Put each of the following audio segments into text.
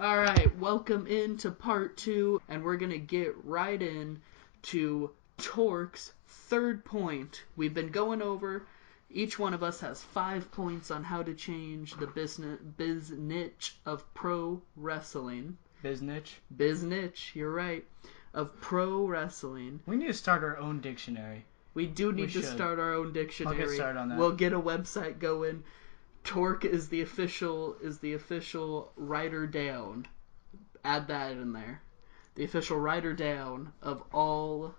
Alright, welcome into part 2, and we're gonna get right in to Torque's third point. We've been going over, each one of us has 5 points on how to change the biz niche of pro wrestling. Biz niche, you're right. Of pro wrestling. We need to start our own dictionary. We need to start our own dictionary. I'll get started on that. We'll get a website going. Torque is the official writer down. Add that in there. The official writer down of all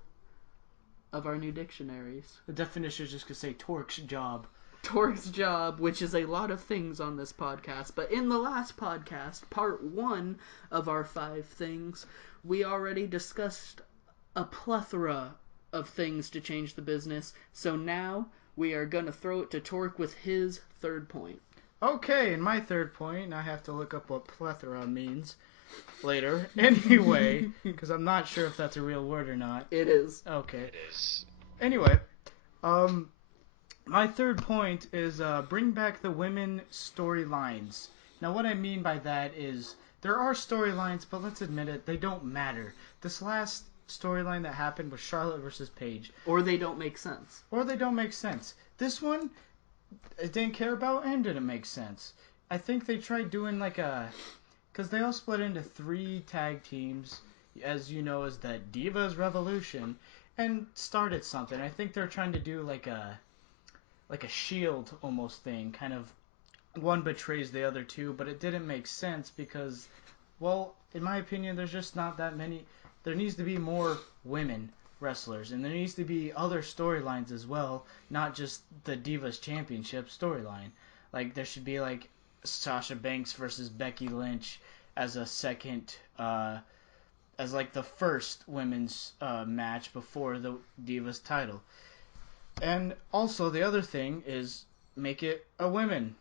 of our new dictionaries. The definition is just going to say Torque's job. Torque's job, which is a lot of things on this podcast. But in the last podcast, part 1 of our 5 things, we already discussed a plethora of things to change the business. So now we are going to throw it to Torque with his third point. Okay, and my third point, I have to look up what plethora means later. Anyway, because I'm not sure if that's a real word or not. It is. Okay. It is. Anyway, my third point is bring back the women storylines. Now, what I mean by that is there are storylines, but let's admit it, they don't matter. This last storyline that happened was Charlotte versus Paige. Or they don't make sense. This one, I didn't care about and didn't make sense. I think they tried doing because they all split into 3 tag teams, as you know, as the Divas Revolution, and started something. I think they're trying to do like a Shield almost thing, kind of one betrays the other two, but it didn't make sense because, well, in my opinion, there's just not that many. There needs to be more women wrestlers, and there needs to be other storylines as well, not just the Divas Championship storyline. Like, there should be, Sasha Banks versus Becky Lynch as a second, as, the first women's match before the Divas title. And also, the other thing is make it a women's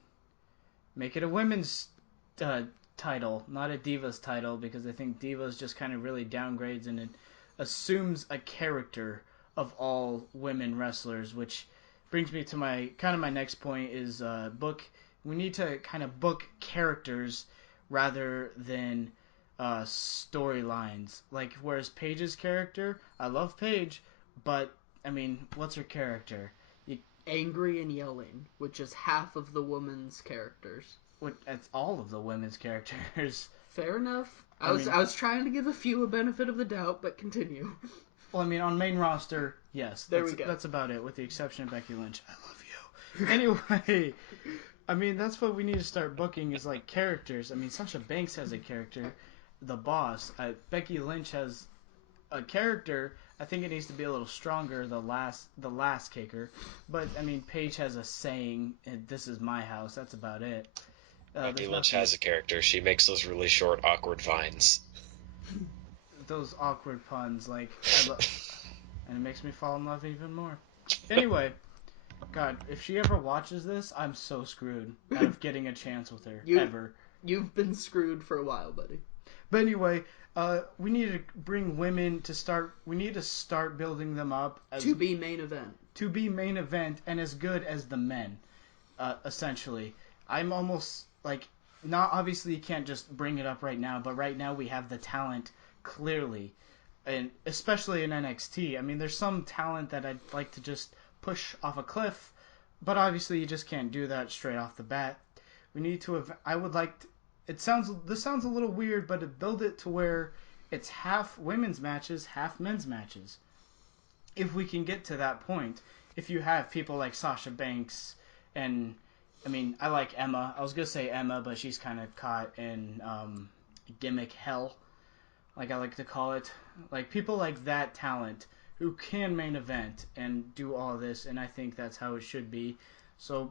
title, not a Divas title, because I think Divas just kind of really downgrades and it assumes a character of all women wrestlers, which brings me to my next point is we need to kind of book characters rather than storylines. Like, whereas Paige's character, I love Paige, but I mean, what's her character? Angry and yelling, which is half of the women's characters. That's all of the women's characters. Fair enough. I was trying to give a few a benefit of the doubt, but continue. Well, I mean, on main roster, yes. There we go. That's about it, with the exception of Becky Lynch. I love you. Anyway, I mean, that's what we need to start booking is, characters. I mean, Sasha Banks has a character, the boss. Becky Lynch has a character. I think it needs to be a little stronger, the last kicker. But, I mean, Paige has a saying, this is my house. That's about it. Becky Lynch has a character. She makes those really short, awkward vines. Those awkward puns, and it makes me fall in love even more. Anyway, God, if she ever watches this, I'm so screwed out of getting a chance with her, ever. You've been screwed for a while, buddy. But anyway, we need to bring women to start. We need to start building them up to be main event. To be main event and as good as the men, essentially. I'm almost not obviously you can't just bring it up right now, but right now we have the talent clearly, and especially in NXT. I mean, there's some talent that I'd like to just push off a cliff, but obviously you just can't do that straight off the bat. We need to. I would like. This sounds a little weird, but to build it to where it's half women's matches, half men's matches. If we can get to that point, if you have people like Sasha Banks and, I mean, I like Emma. I was going to say Emma, but she's kind of caught in gimmick hell, like I like to call it. Like, people like that talent who can main event and do all this, and I think that's how it should be. So,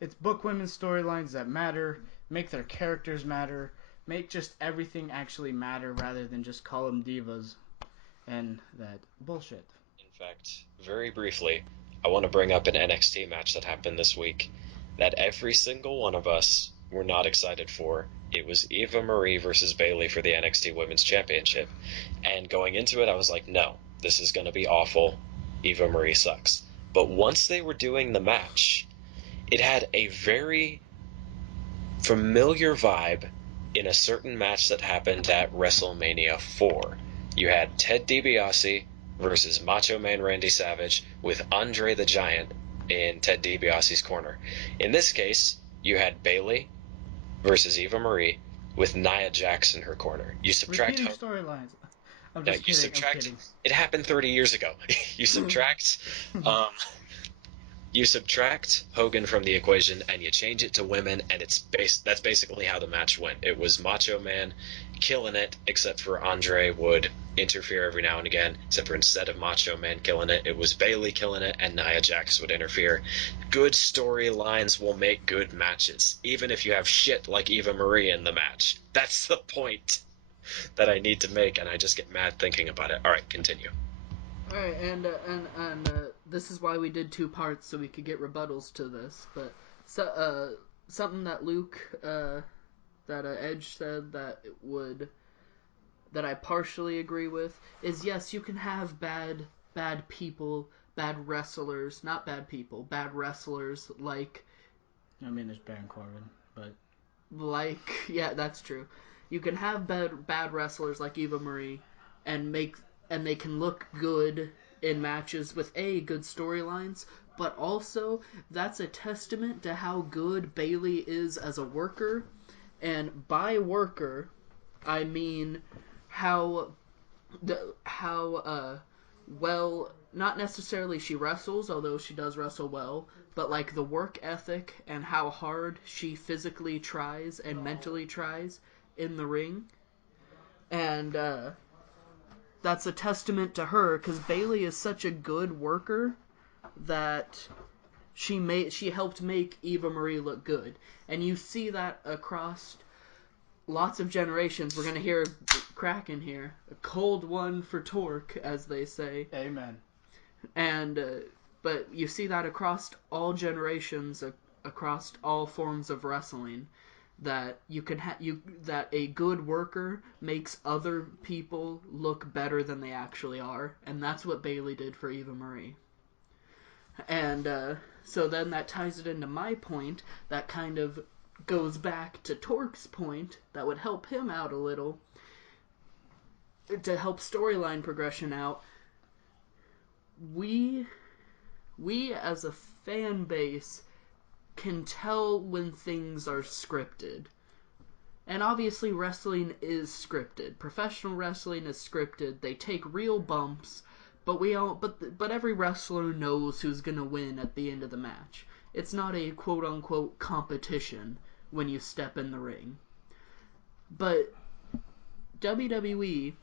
it's book women's storylines that matter, make their characters matter, make just everything actually matter rather than just call them divas and that bullshit. In fact, very briefly, I want to bring up an NXT match that happened this week that every single one of us were not excited for. It was Eva Marie versus Bayley for the NXT Women's Championship. And going into it, I was like, no, this is going to be awful. Eva Marie sucks. But once they were doing the match, it had a very familiar vibe in a certain match that happened at WrestleMania 4. You had Ted DiBiase versus Macho Man Randy Savage with Andre the Giant in Ted DiBiase's corner. In this case, you had Bayley versus Eva Marie with Nia Jax in her corner. You subtract Repeating storylines. I'm yeah, just you kidding. I'm subtract. kidding. It happened 30 years ago. You subtract. Um, you subtract Hogan from the equation and you change it to women, and that's basically how the match went. It was Macho Man killing it, except for Andre would interfere every now and again, except for instead of Macho Man killing it, it was Bayley killing it, and Nia Jax would interfere. Good storylines will make good matches, even if you have shit like Eva Marie in the match. That's the point that I need to make, and I just get mad thinking about it. All right, continue. All right, and this is why we did 2 parts, so we could get rebuttals to this. But something that Luke, that Edge said that I partially agree with is, yes, you can have bad people, bad wrestlers, not bad people, bad wrestlers like. I mean, there's Baron Corbin, but Yeah, that's true. You can have bad wrestlers like Eva Marie, and they can look good in matches with good storylines, but also that's a testament to how good Bayley is as a worker. And by worker, I mean how well, not necessarily she wrestles, although she does wrestle well, but like the work ethic and how hard she physically tries and mentally tries in the ring. And that's a testament to her, because Bayley is such a good worker that she helped make Eva Marie look good. And you see that across lots of generations. We're going to hear Kraken here. A cold one for Torque, as they say. amen. And but you see that across all generations, across all forms of wrestling, that that a good worker makes other people look better than they actually are, and that's what Bayley did for Eva Marie. And so then that ties it into my point. That kind of goes back to Torque's point. That would help him out a little to help storyline progression out. We as a fan base can tell when things are scripted. And obviously wrestling is scripted. Professional wrestling is scripted. They take real bumps, but every wrestler knows who's going to win at the end of the match. It's not a quote unquote competition when you step in the ring. But WWE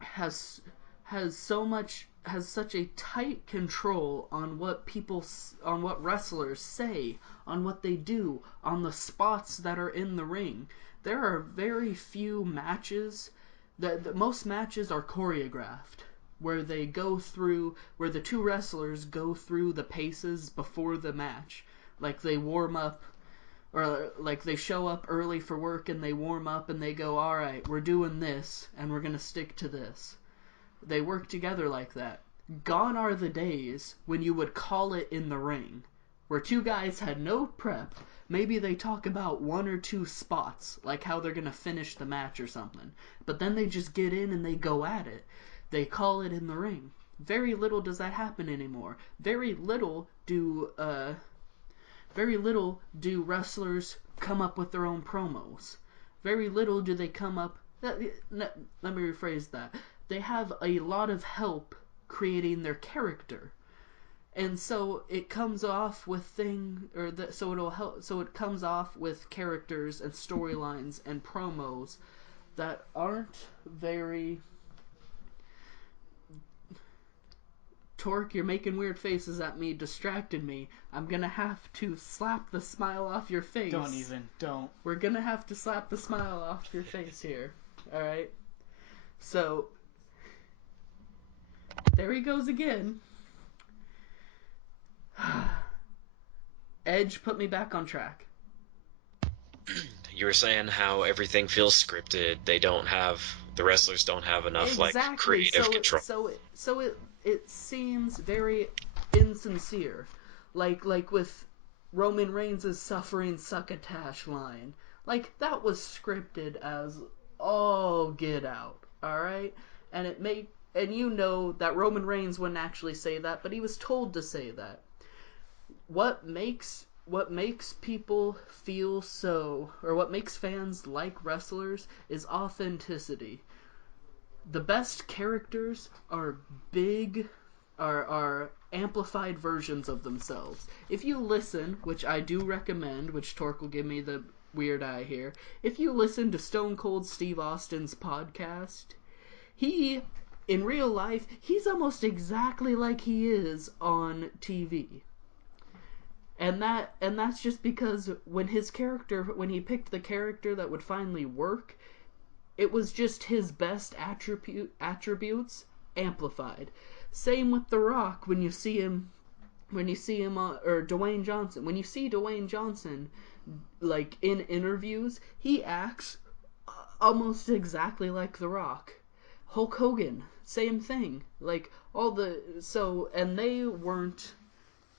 has such a tight control on what wrestlers say, on what they do, on the spots that are in the ring. There are very few matches most matches are choreographed, where the 2 wrestlers go through the paces before the match. Like they warm up, or like they show up early for work and they warm up and they go, all right, we're doing this and we're going to stick to this. They work together like that. Gone are the days when you would call it in the ring, where 2 guys had no prep. Maybe they talk about 1 or 2 spots, like how they're going to finish the match or something. But then they just get in and they go at it. They call it in the ring. Very little does that happen anymore. Very little do wrestlers come up with their own promos. Very little do they come up. Let me rephrase that. They have a lot of help creating their character, and so it comes off with so it comes off with characters and storylines and promos that aren't very. Torque, you're making weird faces at me, distracted me. I'm gonna have to slap the smile off your face. Don't. We're gonna have to slap the smile off your face here. Alright? So, there he goes again. Edge put me back on track. You were saying how everything feels scripted. The wrestlers don't have enough creative control. So it seems very insincere. Like with Roman Reigns' suffering succotash line. Like, that was scripted as all get out, alright? And you know that Roman Reigns wouldn't actually say that, but he was told to say that. What makes people feel so, or what makes fans like wrestlers is authenticity. The best characters are are amplified versions of themselves. If you listen, which I do recommend, which Torque will give me the weird eye here, if you listen to Stone Cold Steve Austin's podcast, in real life, he's almost exactly like he is on TV. And that's just because when he picked the character that would finally work, it was just his best attributes amplified. Same with The Rock or Dwayne Johnson. When you see Dwayne Johnson, like, in interviews, he acts almost exactly like The Rock. Hulk Hogan, same thing. Like, and they weren't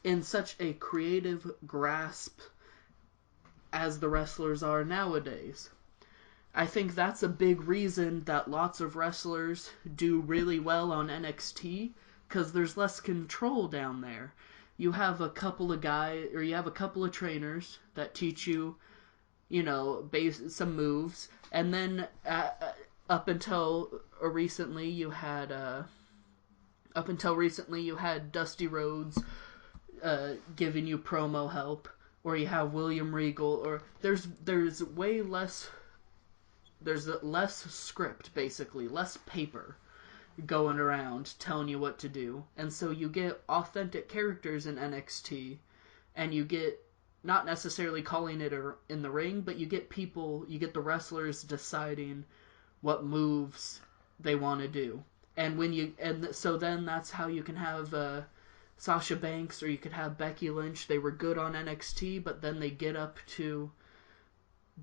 in such a creative grasp as the wrestlers are nowadays. I think that's a big reason that lots of wrestlers do really well on NXT, because there's less control down there. You have a couple of trainers that teach you, some moves, and then up until recently you had Dusty Rhodes giving you promo help, or you have William Regal, or there's less script, basically, less paper going around telling you what to do, and so you get authentic characters in NXT, and you get, not necessarily calling it in the ring, but you get the wrestlers deciding what moves they want to do, so then that's how you can have Sasha Banks, or you could have Becky Lynch. They were good on NXT, but then they get up to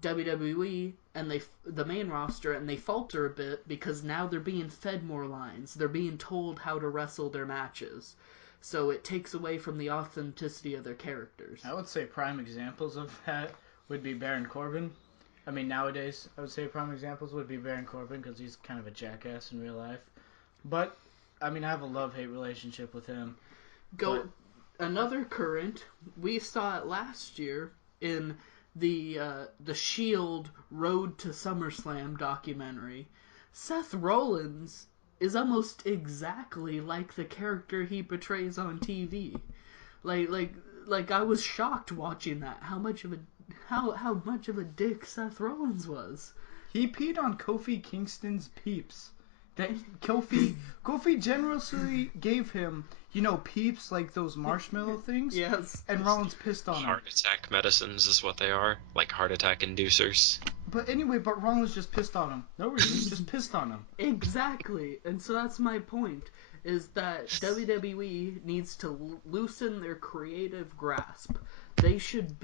WWE and the main roster, and they falter a bit because now they're being fed more lines. They're being told how to wrestle their matches. So it takes away from the authenticity of their characters. I would say prime examples of that would be Baron Corbin. I mean, nowadays, I would say prime examples would be Baron Corbin, because he's kind of a jackass in real life. But, I mean, I have a love-hate relationship with him. Another current, we saw it last year in the Shield Road to SummerSlam documentary. Seth Rollins is almost exactly like the character he portrays on TV. Like I was shocked watching that, how much of a dick Seth Rollins was. He peed on Kofi Kingston's peeps. That Kofi generously gave him, peeps, like those marshmallow things. Yes. And Rollins pissed on him. Heart attack medicines is what they are, like heart attack inducers. But anyway, Rollins just pissed on him. No reason, just pissed on him. Exactly. And so that's my point, is that WWE needs to loosen their creative grasp. They should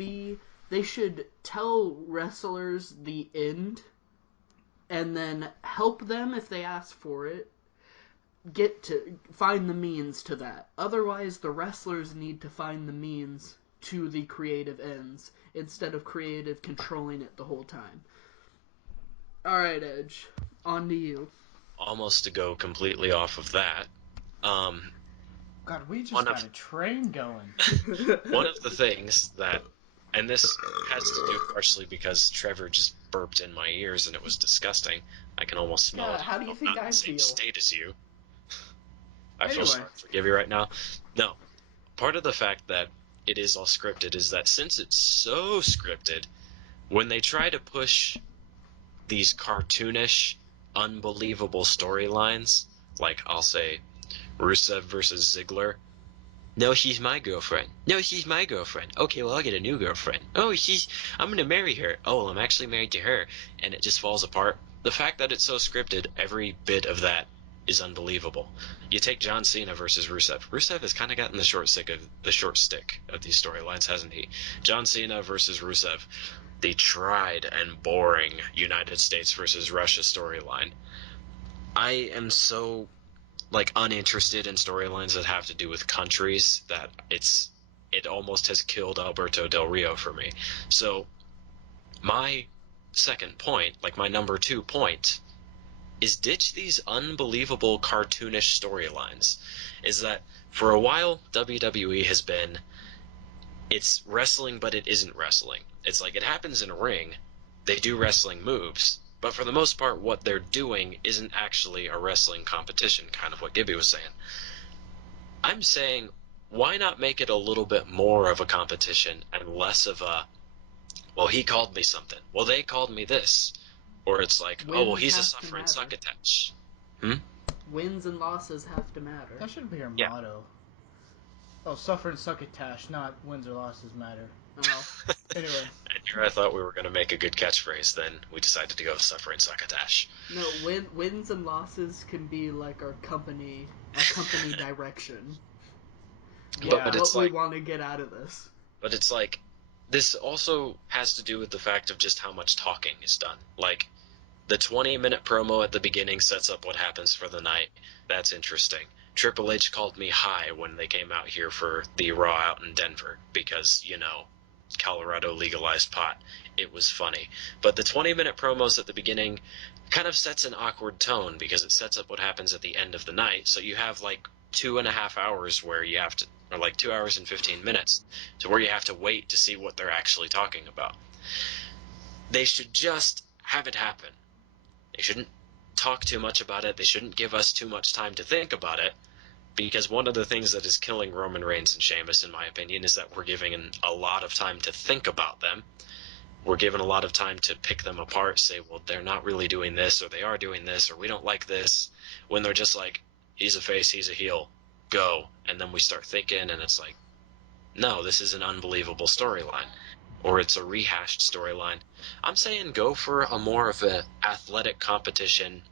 tell wrestlers the end, and then help them if they ask for it, find the means to that. Otherwise, the wrestlers need to find the means to the creative ends, instead of creative controlling it the whole time. Alright, Edge, on to you. Almost to go completely off of that. God, we just got a train going. One of the things that, and this has to do partially because Trevor just burped in my ears and it was disgusting. I can almost smell it. How do you think I feel? Same state as you. I Anyway. feel sorry for Gibby right now. No, part of the fact that it is all scripted is that since it's so scripted, when they try to push these cartoonish, unbelievable storylines, like I'll say Rusev versus Ziggler. No, she's my girlfriend. No, she's my girlfriend. Okay, well, I'll get a new girlfriend. Oh, I'm going to marry her. Oh, well, I'm actually married to her. And it just falls apart. The fact that it's so scripted, every bit of that is unbelievable. You take John Cena versus Rusev. Rusev has kind of gotten the short stick of these storylines, hasn't he? John Cena versus Rusev. The tried and boring United States versus Russia storyline. I am so uninterested in storylines that have to do with countries that it's it almost has killed Alberto Del Rio for me. So my second point, like my number 2 point, is ditch these unbelievable cartoonish storylines. Is that for a while WWE has been, it's wrestling but it isn't wrestling. It's like it happens in a ring, they do wrestling moves, but for the most part what they're doing isn't actually a wrestling competition, kind of what Gibby was saying. I'm saying, why not make it a little bit more of a competition and less of a, well, he called me something, well, they called me this, or it's like, oh, well, Wins he's a have to suffer and matter. succotash. Wins and losses have to matter. That should be our Yeah. motto. Oh, suffer and succotash, not wins or losses matter. Oh, Anyway. And here I thought we were going to make a good catchphrase, then we decided to go suffer and succotash. no, wins and losses can be like our company direction. Yeah. But it's What we like, want to get out of this. but it's like, this also has to do with the fact of just how much talking is done. Like, the 20-minute promo at the beginning sets up what happens for the night. That's interesting. Triple H called me high when they came out here for the Raw out in Denver because, you know, Colorado legalized pot. It was funny. But the 20-minute promos at the beginning kind of sets an awkward tone because it sets up what happens at the end of the night. So you have like 2.5 hours where you have to, or like 2 hours and 15 minutes to where you have to wait to see what they're actually talking about. They should just have it happen. They shouldn't talk too much about it. They shouldn't give us too much time to think about it, because one of the things that is killing Roman Reigns and Sheamus, in my opinion, is that we're giving a lot of time to think about them. We're given a lot of time to pick them apart, say, well, they're not really doing this, or they are doing this, or we don't like this, when they're just like, he's a face, he's a heel, go. And then we start thinking, and it's like, no, this is an unbelievable storyline. Or it's a rehashed storyline. I'm saying go for a more of an athletic competition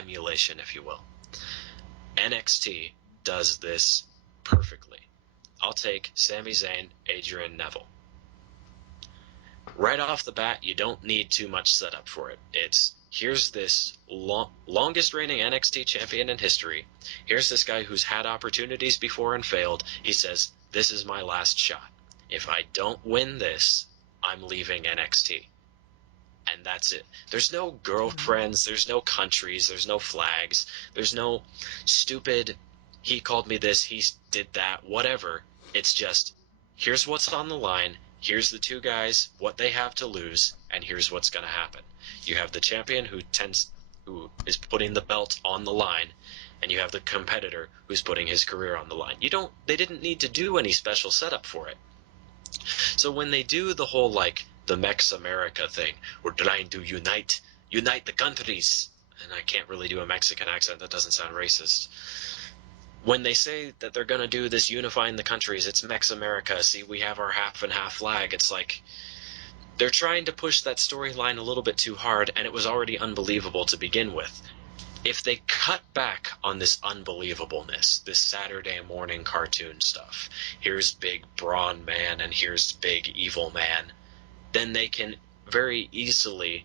emulation, if you will. NXT does this perfectly. I'll take Sami Zayn, Adrian Neville. Right off the bat, you don't need too much setup for it. It's, here's this longest reigning NXT champion in history. Here's this guy who's had opportunities before and failed. He says, this is my last shot. If I don't win this, I'm leaving NXT. And that's it. There's no girlfriends, there's no countries, there's no flags, there's no stupid, he called me this, he did that, whatever. It's just, here's what's on the line, here's the two guys, what they have to lose, and here's what's going to happen. You have the champion who is putting the belt on the line, and you have the competitor who's putting his career on the line. They didn't need to do any special setup for it. So when they do the whole, like, the Mex America thing, we're trying to unite the countries, and I can't really do a Mexican accent, that doesn't sound racist. When they say that they're going to do this unifying the countries, it's Mex America, see, we have our half and half flag, it's like, they're trying to push that storyline a little bit too hard, and it was already unbelievable to begin with. If they cut back on this unbelievableness, this Saturday morning cartoon stuff, here's big brawn man and here's big evil man, then they can very easily,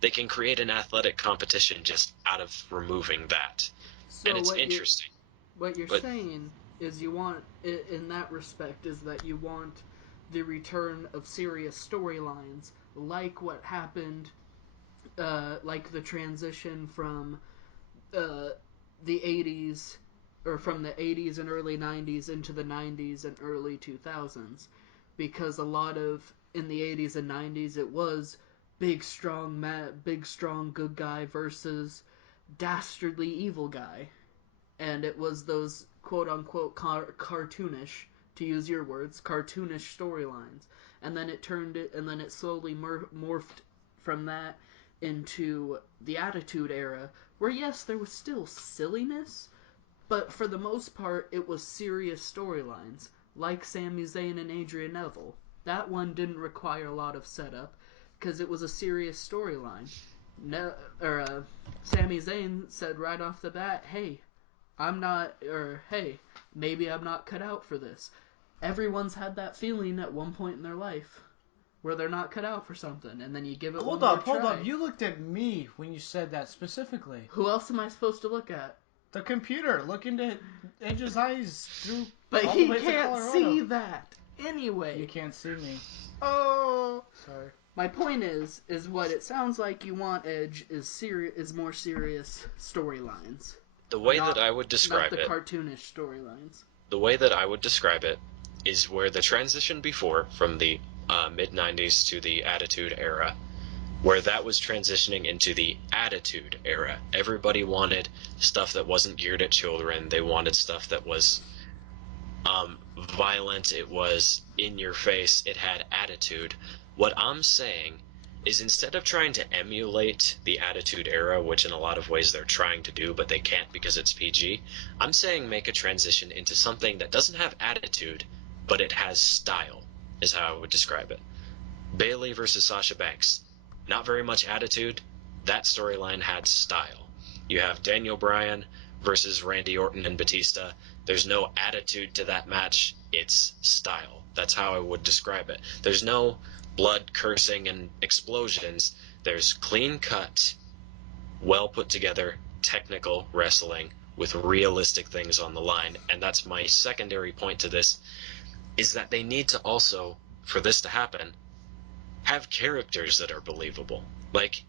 they can create an athletic competition just out of removing that. So and it's interesting. What you're saying is you want, in that respect, is that you want the return of serious storylines, like what happened, like the transition from the 80s, or from the 80s and early 90s into the 90s and early 2000s, because a lot of, in the 80s and 90s, it was big strong good guy versus dastardly evil guy, and it was those quote unquote cartoonish, to use your words, cartoonish storylines, and then it slowly morphed from that into the Attitude Era, where yes, there was still silliness, but for the most part, it was serious storylines, like Sami Zayn and Adrian Neville. That one didn't require a lot of setup, because it was a serious storyline. Sami Zayn said right off the bat, hey, maybe I'm not cut out for this. Everyone's had that feeling at one point in their life, where they're not cut out for something, and then you give it one more try. Hold up. You looked at me when you said that specifically. Who else am I supposed to look at? The computer. Look into Edge's eyes through. But all he the way to can't Colorado. see that. Anyway, You can't see me. Oh, sorry. my point is what it sounds like you want, Edge, is more serious storylines. The way Not- that I would describe Not the it, cartoonish storylines. the way that I would describe it is where the transition before from the mid-90s to the Attitude Era, where that was transitioning into the Attitude Era. Everybody wanted stuff that wasn't geared at children. They wanted stuff that was violent. It was in your face. It had attitude. What I'm saying is, instead of trying to emulate the Attitude Era, which in a lot of ways they're trying to do, but they can't because it's PG, I'm saying make a transition into something that doesn't have attitude, but it has style, is how I would describe it. Bayley versus Sasha Banks. Not very much attitude. That storyline had style. You have Daniel Bryan versus Randy Orton and Batista. There's no attitude to that match. It's style. That's how I would describe it. There's no blood, cursing, and explosions. There's clean cut, well put together, technical wrestling with realistic things on the line. And that's my secondary point to this, is that they need to also, for this to happen, have characters that are believable. Like,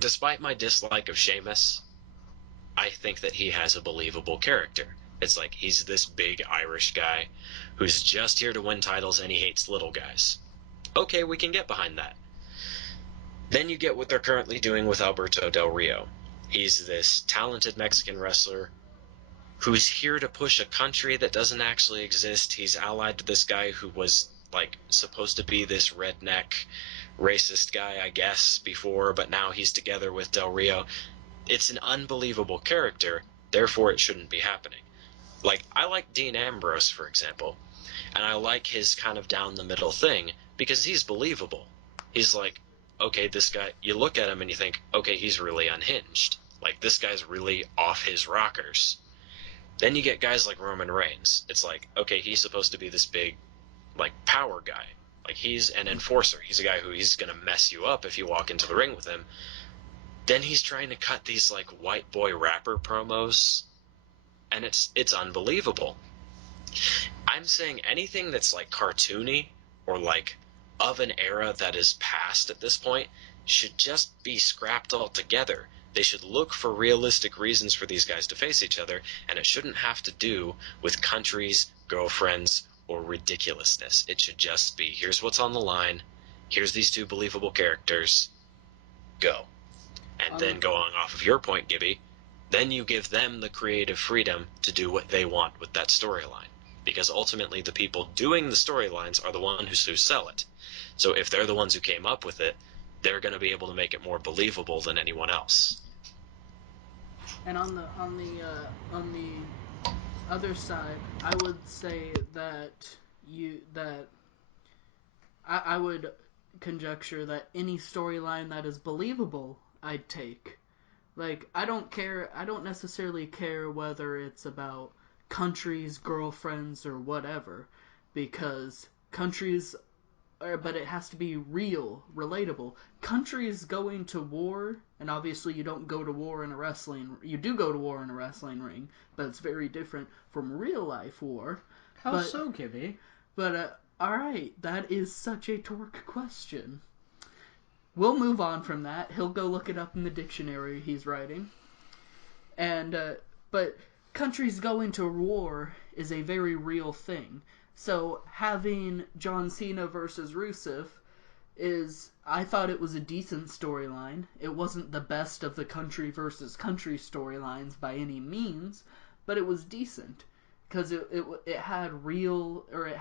despite my dislike of Sheamus, I think that he has a believable character. It's like, he's this big Irish guy who's just here to win titles and he hates little guys. Okay, we can get behind that. Then you get what they're currently doing with Alberto Del Rio. He's this talented Mexican wrestler who's here to push a country that doesn't actually exist. He's allied to this guy who was, like, supposed to be this redneck racist guy, I guess, before, but now he's together with Del Rio. It's an unbelievable character, therefore it shouldn't be happening. Like, I like Dean Ambrose, for example, and I like his kind of down-the-middle thing, because he's believable. He's like, okay, this guy, you look at him and you think, okay, he's really unhinged. Like, this guy's really off his rockers. Then you get guys like Roman Reigns. It's like, okay, he's supposed to be this big, like, power guy. Like, he's an enforcer. He's a guy who he's going to mess you up if you walk into the ring with him. Then he's trying to cut these, like, white boy rapper promos, and it's unbelievable. I'm saying anything that's, like, cartoony or, like, of an era that is past at this point should just be scrapped altogether. They should look for realistic reasons for these guys to face each other, and it shouldn't have to do with countries, girlfriends, or ridiculousness. It should just be, here's what's on the line, here's these two believable characters, go. And then going off of your point, Gibby, then you give them the creative freedom to do what they want with that storyline. Because ultimately the people doing the storylines are the ones who sell it. So if they're the ones who came up with it, they're going to be able to make it more believable than anyone else. And on the other side, I would say that I would conjecture that any storyline that is believable, I'd take. Like, I don't necessarily care whether it's about countries, girlfriends, or whatever, because but it has to be real, relatable. Countries going to war, and obviously you don't go to war in a wrestling, you do go to war in a wrestling ring, but it's very different from real life war. How so, Gibby? But, alright, that is such a Torque question. We'll move on from that. He'll go look it up in the dictionary he's writing. But countries going to war is a very real thing. So having John Cena versus Rusev I thought it was a decent storyline. It wasn't the best of the country versus country storylines by any means, but it was decent because it had it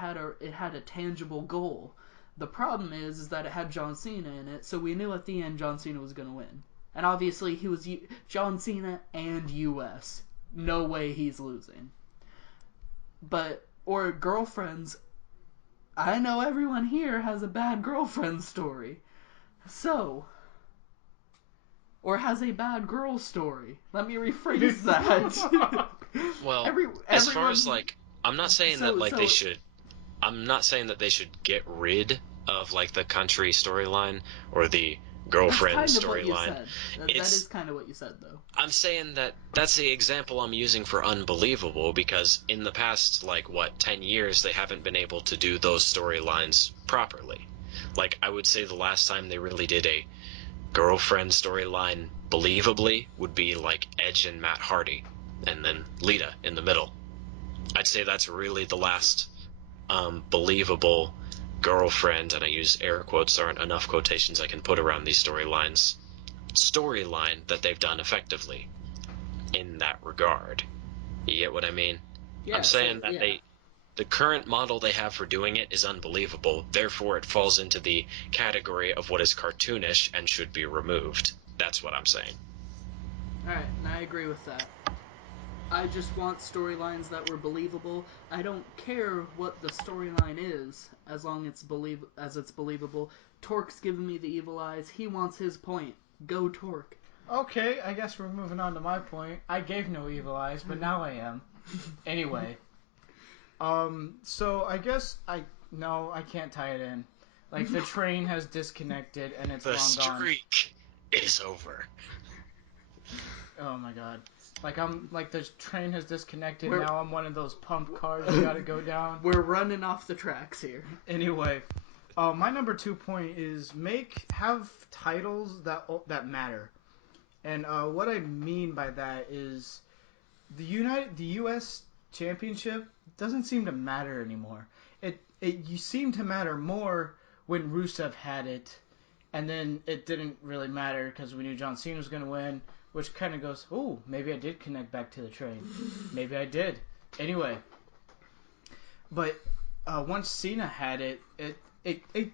had a tangible goal. The problem is that it had John Cena in it, so we knew at the end John Cena was going to win. And obviously he was John Cena and US. No way he's losing. Or girlfriends. I know everyone here has a bad girlfriend story. So, or has a bad girl story. Let me rephrase that. Well, as far as, like, I'm not saying that they should get rid of, like, the country storyline or the That's girlfriend kind of what you storyline. said. That is kind of what you said, though. I'm saying that that's the example I'm using for unbelievable because in the past, 10 years, they haven't been able to do those storylines properly. Like, I would say the last time they really did a girlfriend storyline believably would be like Edge and Matt Hardy, and then Lita in the middle. I'd say that's really the last believable girlfriend, and I use air quotes, there aren't enough quotations I can put around these storyline that they've done effectively in that regard. You get what I mean? Yeah, I'm saying so, that yeah. the current model they have for doing it is unbelievable, therefore it falls into the category of what is cartoonish and should be removed. That's what I'm saying. Alright, and I agree with that. I just want storylines that were believable. I don't care what the storyline is, as long as it's believable. Torque's giving me the evil eyes. He wants his point. Go Torque. Okay, I guess we're moving on to my point. I gave no evil eyes, but now I am. Anyway. So I guess I can't tie it in. Like, the train has disconnected and it's The long gone. streak is over. Oh my god. Like the train has disconnected. Now I'm one of those pump cars you gotta go down. We're running off the tracks here. Anyway, my number 2 point is have titles that matter. And what I mean by that is the U.S. Championship doesn't seem to matter anymore. You seem to matter more when Rusev had it, and then it didn't really matter because we knew John Cena was going to win, which kind of goes, ooh, maybe I did connect back to the train. Maybe I did. Anyway, but once Cena had it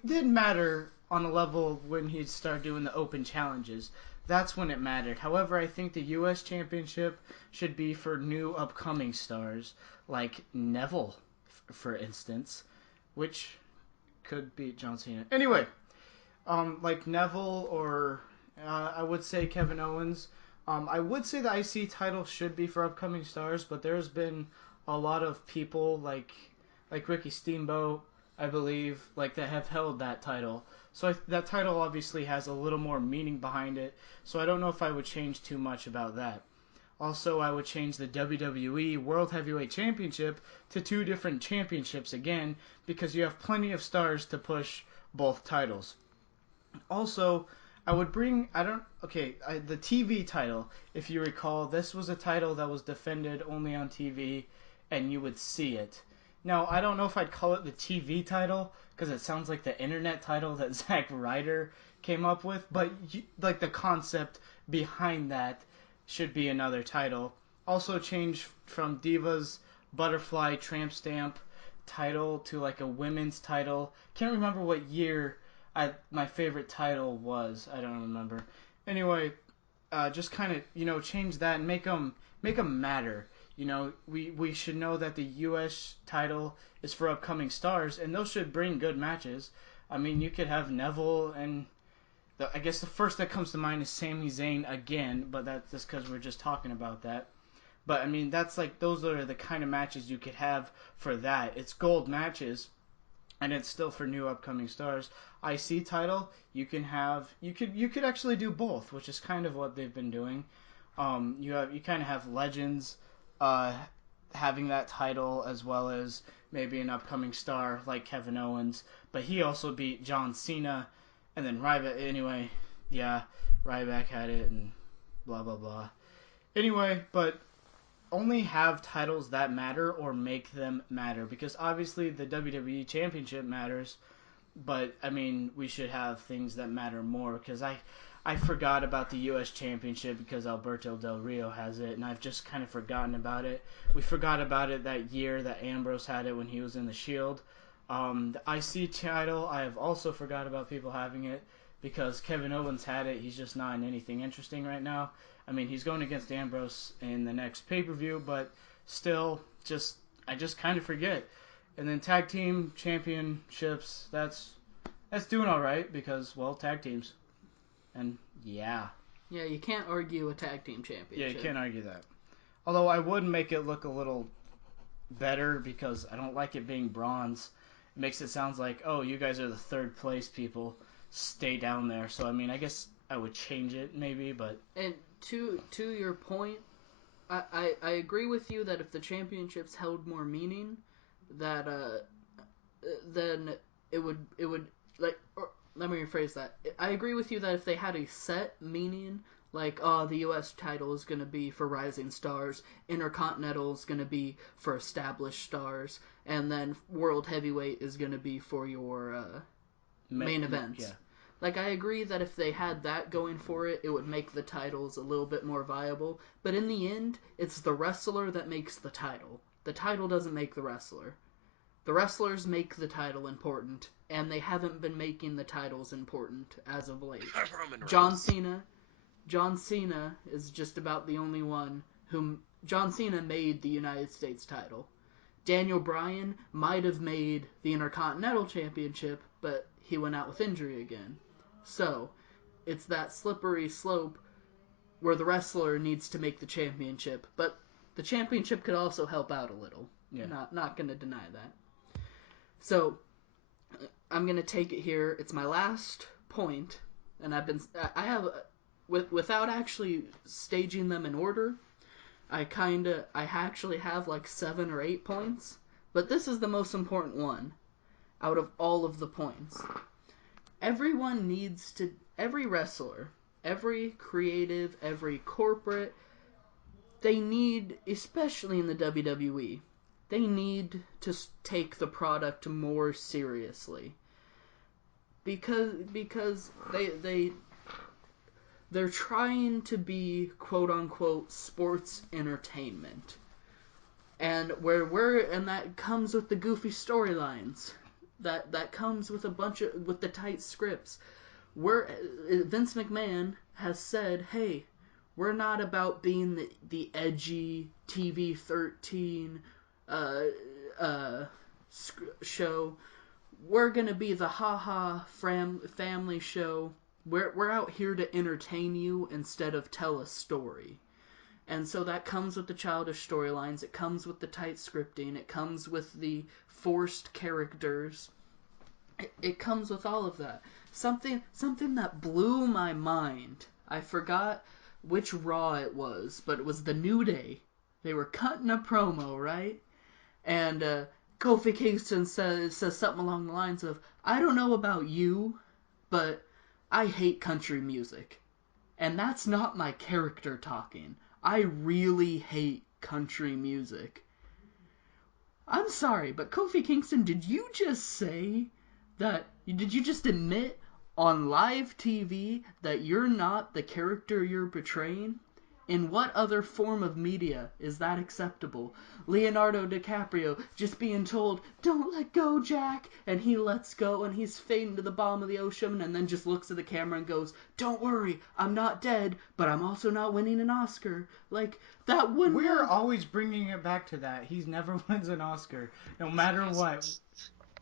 did matter on a level when he started doing the open challenges. That's when it mattered. However, I think the U.S. Championship should be for new upcoming stars, like Neville, for instance, which could beat John Cena. Anyway, like Neville or I would say Kevin Owens. I would say the IC title should be for upcoming stars, but there's been a lot of people like Ricky Steamboat, I believe, like that have held that title. So that title obviously has a little more meaning behind it. So I don't know if I would change too much about that. Also, I would change the WWE World Heavyweight Championship to 2 different championships again, because you have plenty of stars to push both titles. Also, I would bring, the TV title, if you recall, this was a title that was defended only on TV, and you would see it. Now, I don't know if I'd call it the TV title, because it sounds like the internet title that Zack Ryder came up with, but like the concept behind that should be another title. Also change from Divas Butterfly Tramp Stamp title to like a women's title. Can't remember what year my favorite title was. I don't remember. Anyway, just kind of change that and make them matter. We should know that the U.S. title is for upcoming stars, and those should bring good matches. I mean, you could have Neville and I guess the first that comes to mind is Sami Zayn again, but that's just because we're just talking about that. But I mean, that's like those are the kind of matches you could have for that. It's gold matches, and it's still for new upcoming stars. IC title, you could actually do both, which is kind of what they've been doing. You kind of have legends having that title as well as maybe an upcoming star like Kevin Owens, but he also beat John Cena, and then Ryback. Anyway, yeah, Ryback had it and blah blah blah. Anyway, but only have titles that matter or make them matter, because obviously the WWE Championship matters, but I mean we should have things that matter more, because I forgot about the U.S. Championship because Alberto Del Rio has it, and I've just kind of forgotten about it. We forgot about it that year that Ambrose had it when he was in the Shield. The IC title, I have also forgot about people having it because Kevin Owens had it. He's just not in anything interesting right now. I mean, he's going against Ambrose in the next pay-per-view, but still, I just kind of forget. And then tag team championships, that's doing all right because, well, tag teams. And yeah. Yeah, you can't argue a tag team championship. Yeah, you can't argue that. Although I would make it look a little better because I don't like it being bronze. It makes it sound like, oh, you guys are the third place people. stay down there. So I mean, I guess I would change it maybe, but And to your point, I agree with you that if the championships held more meaning, that then it would like. Or, let me rephrase that. I agree with you that if they had a set meaning, like, oh, the U.S. title is going to be for rising stars, Intercontinental is going to be for established stars, and then World Heavyweight is going to be for your main events. Yeah. Like, I agree that if they had that going for it, it would make the titles a little bit more viable. But in the end, it's the wrestler that makes the title. The title doesn't make the wrestler. The wrestlers make the title important, and they haven't been making the titles important as of late. John Cena is just about the only one whom... John Cena made the United States title. Daniel Bryan might have made the Intercontinental Championship, but he went out with injury again. So, it's that slippery slope where the wrestler needs to make the championship, but the championship could also help out a little. Yeah. Not going to deny that. So, I'm going to take it here. It's my last point, and I have, without actually staging them in order, I actually have like 7 or 8 points, but this is the most important one out of all of the points. Every wrestler, every creative, every corporate, they need, especially in the WWE, they need to take the product more seriously. Because they're trying to be quote unquote sports entertainment. And that comes with the goofy storylines. That comes with with the tight scripts. Vince McMahon has said, hey, we're not about being the edgy TV-13 show. We're gonna be the family show. We're out here to entertain you instead of tell a story. And so that comes with the childish storylines, it comes with the tight scripting, it comes with the forced characters. It comes with all of that. Something that blew my mind. I forgot which Raw it was, but it was the New Day. They were cutting a promo, right? And Kofi Kingston says something along the lines of, I don't know about you, but I hate country music. And that's not my character talking. I really hate country music. I'm sorry, but Kofi Kingston, did you just admit on live TV that you're not the character you're portraying? In what other form of media is that acceptable? Leonardo DiCaprio just being told, don't let go, Jack, and he lets go and he's fading to the bottom of the ocean and then just looks at the camera and goes, don't worry, I'm not dead, but I'm also not winning an Oscar. Like, that wouldn't... We're always bringing it back to that. He never wins an Oscar, no matter what.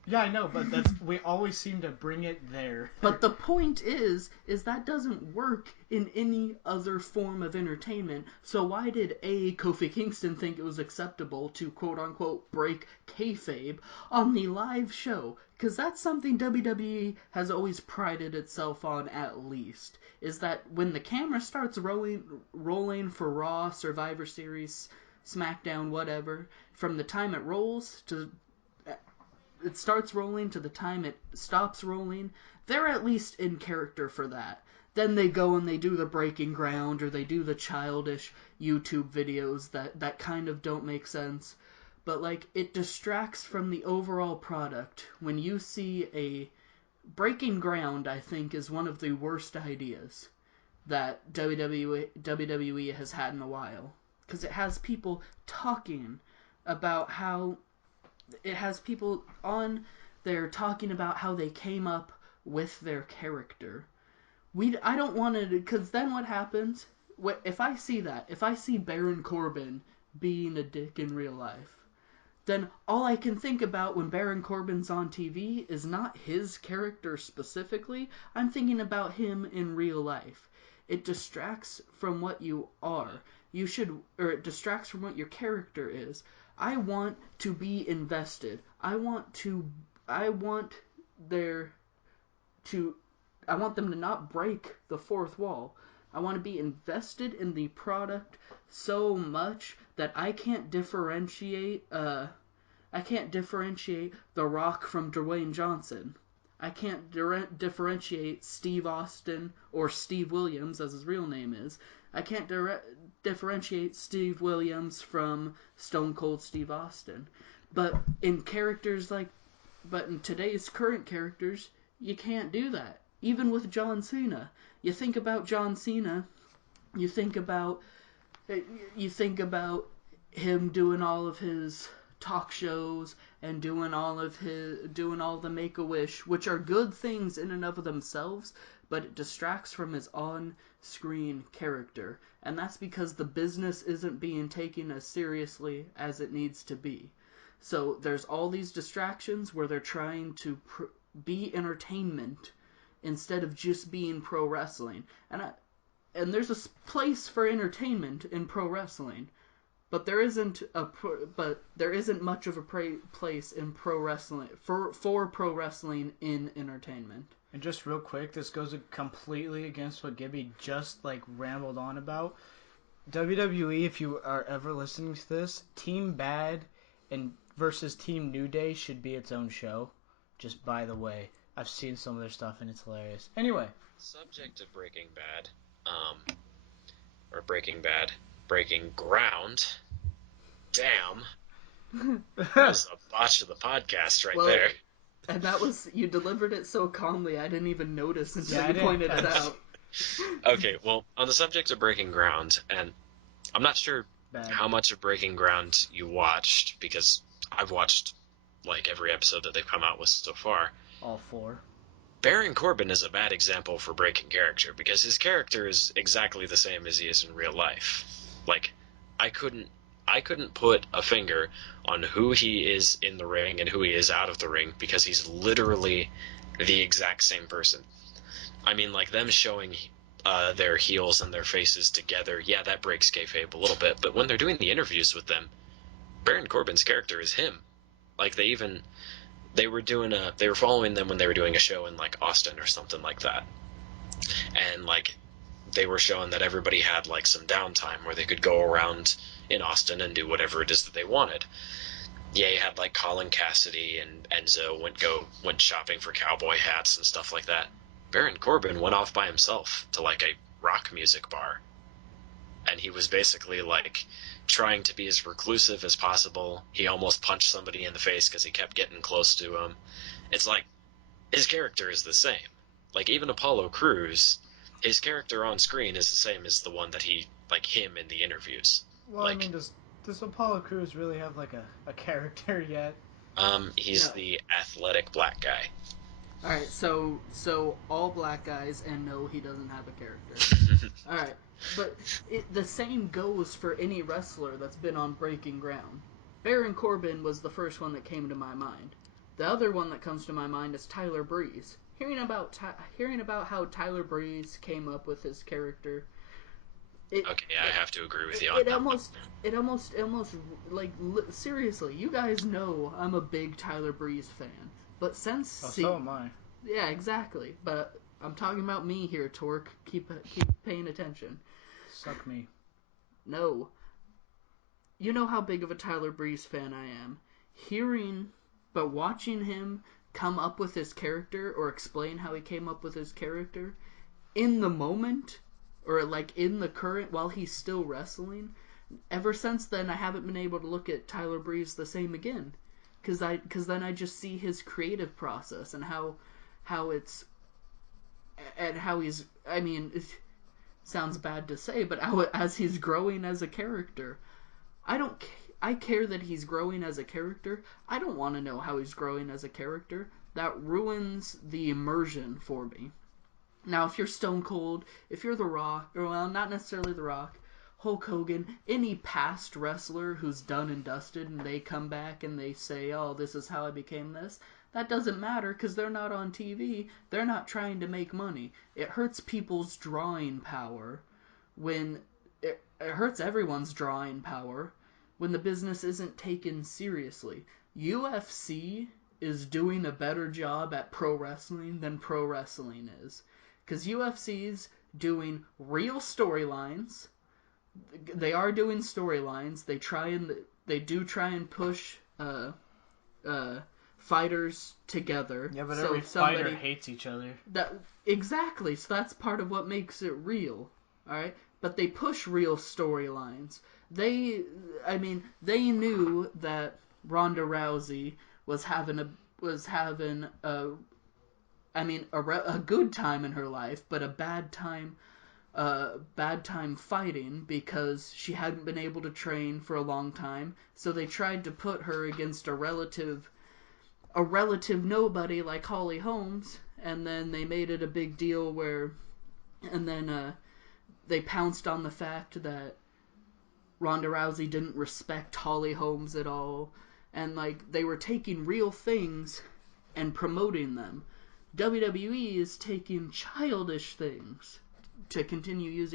Yeah, I know, but we always seem to bring it there. But the point is that doesn't work in any other form of entertainment. So why did Kofi Kingston think it was acceptable to quote-unquote break kayfabe on the live show? Because that's something WWE has always prided itself on, at least. Is that when the camera starts rolling for Raw, Survivor Series, SmackDown, whatever, from the time it rolls to... it starts rolling to the time it stops rolling, they're at least in character for that. Then they go and they do the breaking ground, or they do the childish YouTube videos that kind of don't make sense. But, like, it distracts from the overall product. When you see a breaking ground, I think, is one of the worst ideas that WWE has had in a while. Because it has people talking about how... it has people on there talking about how they came up with their character. I don't want to... because then what happens... if I see Baron Corbin being a dick in real life, then all I can think about when Baron Corbin's on TV is not his character specifically. I'm thinking about him in real life. It distracts from what you are. It distracts from what your character is. I want to be invested. I want them to not break the fourth wall. I want to be invested in the product so much that I can't differentiate The Rock from Dwayne Johnson. I can't differentiate Steve Austin or Steve Williams, as his real name is. I can't differentiate Steve Williams from Stone Cold Steve Austin. But in today's current characters, you can't do that. Even with John Cena. You think about John Cena, you think about him doing all of his talk shows and doing all the Make-A-Wish, which are good things in and of themselves, but it distracts from his on-screen character. And that's because the business isn't being taken as seriously as it needs to be. So there's all these distractions where they're trying to be entertainment instead of just being pro wrestling. And there's a place for entertainment in pro wrestling, but there isn't much of a place in pro wrestling for pro wrestling in entertainment. And just real quick, this goes completely against what Gibby just rambled on about. WWE, if you are ever listening to this, Team Bad and versus Team New Day should be its own show. Just by the way, I've seen some of their stuff and it's hilarious. Anyway, subject of Breaking Bad, Breaking Ground. Damn, that was a botch of the podcast there. And that was, you delivered it so calmly, I didn't even notice until you pointed it out. Okay, well, on the subject of Breaking Ground, and I'm not sure how much of Breaking Ground you watched, because I've watched every episode that they've come out with so far. All 4. Baron Corbin is a bad example for breaking character, because his character is exactly the same as he is in real life. I couldn't put a finger on who he is in the ring and who he is out of the ring, because he's literally the exact same person. I mean, them showing their heels and their faces together, yeah, that breaks kayfabe a little bit, but when they're doing the interviews with them, Baron Corbin's character is him. They were following them when they were doing a show in Austin or something like that, and they were showing that everybody had some downtime where they could go around in Austin and do whatever it is that they wanted. Yeah, you had Colin Cassidy and Enzo went shopping for cowboy hats and stuff like that. Baron Corbin went off by himself to a rock music bar, and he was basically trying to be as reclusive as possible. He almost punched somebody in the face because he kept getting close to him. It's his character is the same. Even Apollo Crews, his character on screen is the same as the one that he him in the interviews. Well, I mean, does Apollo Crews really have a character yet? He's the athletic black guy. Alright, so all black guys, and no, he doesn't have a character. Alright, but the same goes for any wrestler that's been on Breaking Ground. Baron Corbin was the first one that came to my mind. The other one that comes to my mind is Tyler Breeze. Hearing about how Tyler Breeze came up with his character. I have to agree with you on that. Seriously, you guys know I'm a big Tyler Breeze fan. But since so am I. Yeah, exactly. But I'm talking about me here, Torque. Keep paying attention. Suck me. No. You know how big of a Tyler Breeze fan I am. Watching him come up with his character or explain how he came up with his character in the moment, or in the current while he's still wrestling, ever since then I haven't been able to look at Tyler Breeze the same again. Because then I just see his creative process and how he's, I mean, it sounds bad to say, but as he's growing as a character, I care that he's growing as a character. I don't want to know how he's growing as a character. That ruins the immersion for me. Now, if you're Stone Cold, if you're The Rock, or well, not necessarily The Rock, Hulk Hogan, any past wrestler who's done and dusted and they come back and they say, oh, this is how I became this, that doesn't matter because they're not on TV. They're not trying to make money. It hurts people's drawing power when it hurts everyone's drawing power when the business isn't taken seriously. UFC is doing a better job at pro wrestling than pro wrestling is. Because UFC's doing real storylines. They are doing storylines. They do try and push fighters together. Yeah, but so every fighter hates each other. Exactly. So that's part of what makes it real. All right, but they push real storylines. They knew that Ronda Rousey was having a good time in her life, but a bad time fighting because she hadn't been able to train for a long time. So they tried to put her against a relative nobody like Holly Holmes, and then they made it a big deal they pounced on the fact that Ronda Rousey didn't respect Holly Holmes at all, and they were taking real things and promoting them. WWE is taking childish things, to continue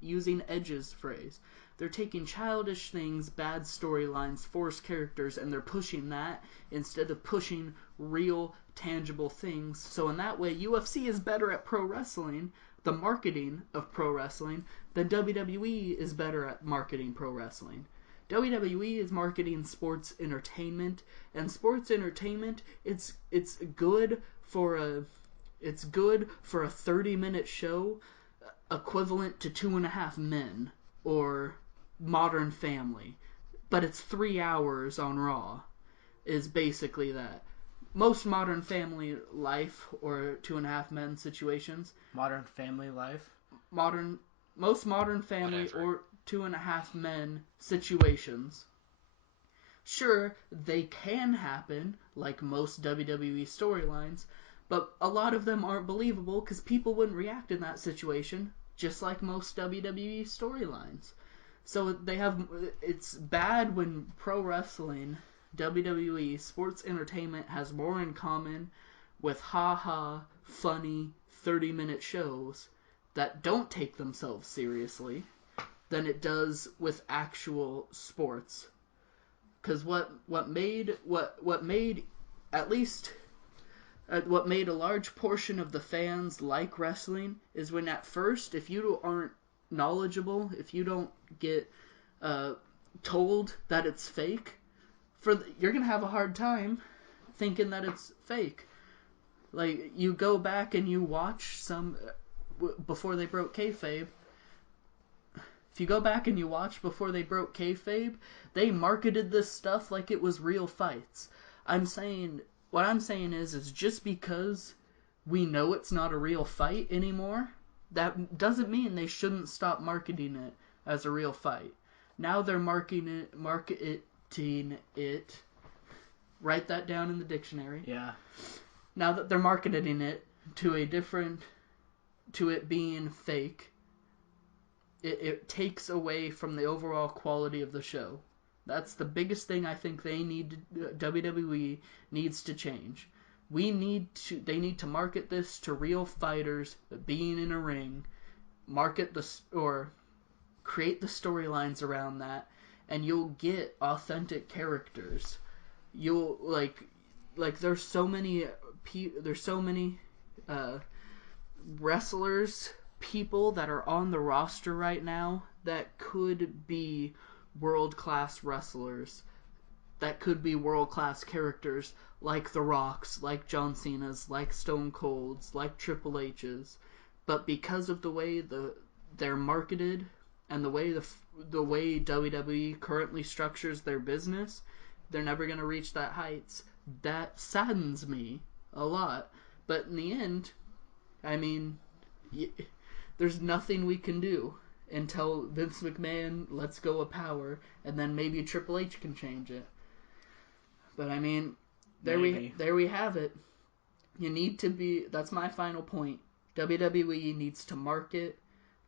using Edge's phrase. They're taking childish things, bad storylines, forced characters, and they're pushing that instead of pushing real, tangible things. So in that way, UFC is better at pro wrestling, the marketing of pro wrestling, than WWE is better at marketing pro wrestling. WWE is marketing sports entertainment, and sports entertainment, it's good for a 30-minute show equivalent to 2.5 Men or Modern Family, but it's 3 hours on Raw is basically that. Most Modern Family Life or 2.5 Men situations. Modern Family Life? Most Modern Family Whatever. or 2.5 Men situations. Sure, they can happen, like most WWE storylines, but a lot of them aren't believable because people wouldn't react in that situation, just like most WWE storylines. So it's bad when pro wrestling, WWE, sports entertainment has more in common with funny 30-minute shows that don't take themselves seriously than it does with actual sports. Because what made a large portion of the fans like wrestling is when at first, if you aren't knowledgeable, if you don't get told that it's fake, you're gonna have a hard time thinking that it's fake. Like, you go back and you watch some before they broke kayfabe. If you go back and you watch before they broke kayfabe, they marketed this stuff like it was real fights. What I'm saying is just because we know it's not a real fight anymore, that doesn't mean they shouldn't stop marketing it as a real fight. Now they're marketing it. Write that down in the dictionary. Yeah. Now that they're marketing it to it being fake, it takes away from the overall quality of the show. That's the biggest thing I think WWE needs to change. They need to market this to real fighters being in a ring, create the storylines around that, and you'll get authentic characters. You'll there's so many wrestlers, people that are on the roster right now that could be world-class wrestlers, that could be world-class characters, like The Rock's, like John Cena's, like Stone Cold's, like Triple H's, but because of the way they're marketed and the way WWE currently structures their business, they're never going to reach that heights. That saddens me a lot, but in the end, I mean, there's nothing we can do until Vince McMahon lets go of power, and then maybe Triple H can change it. But I mean, there we have it. That's my final point. WWE needs to market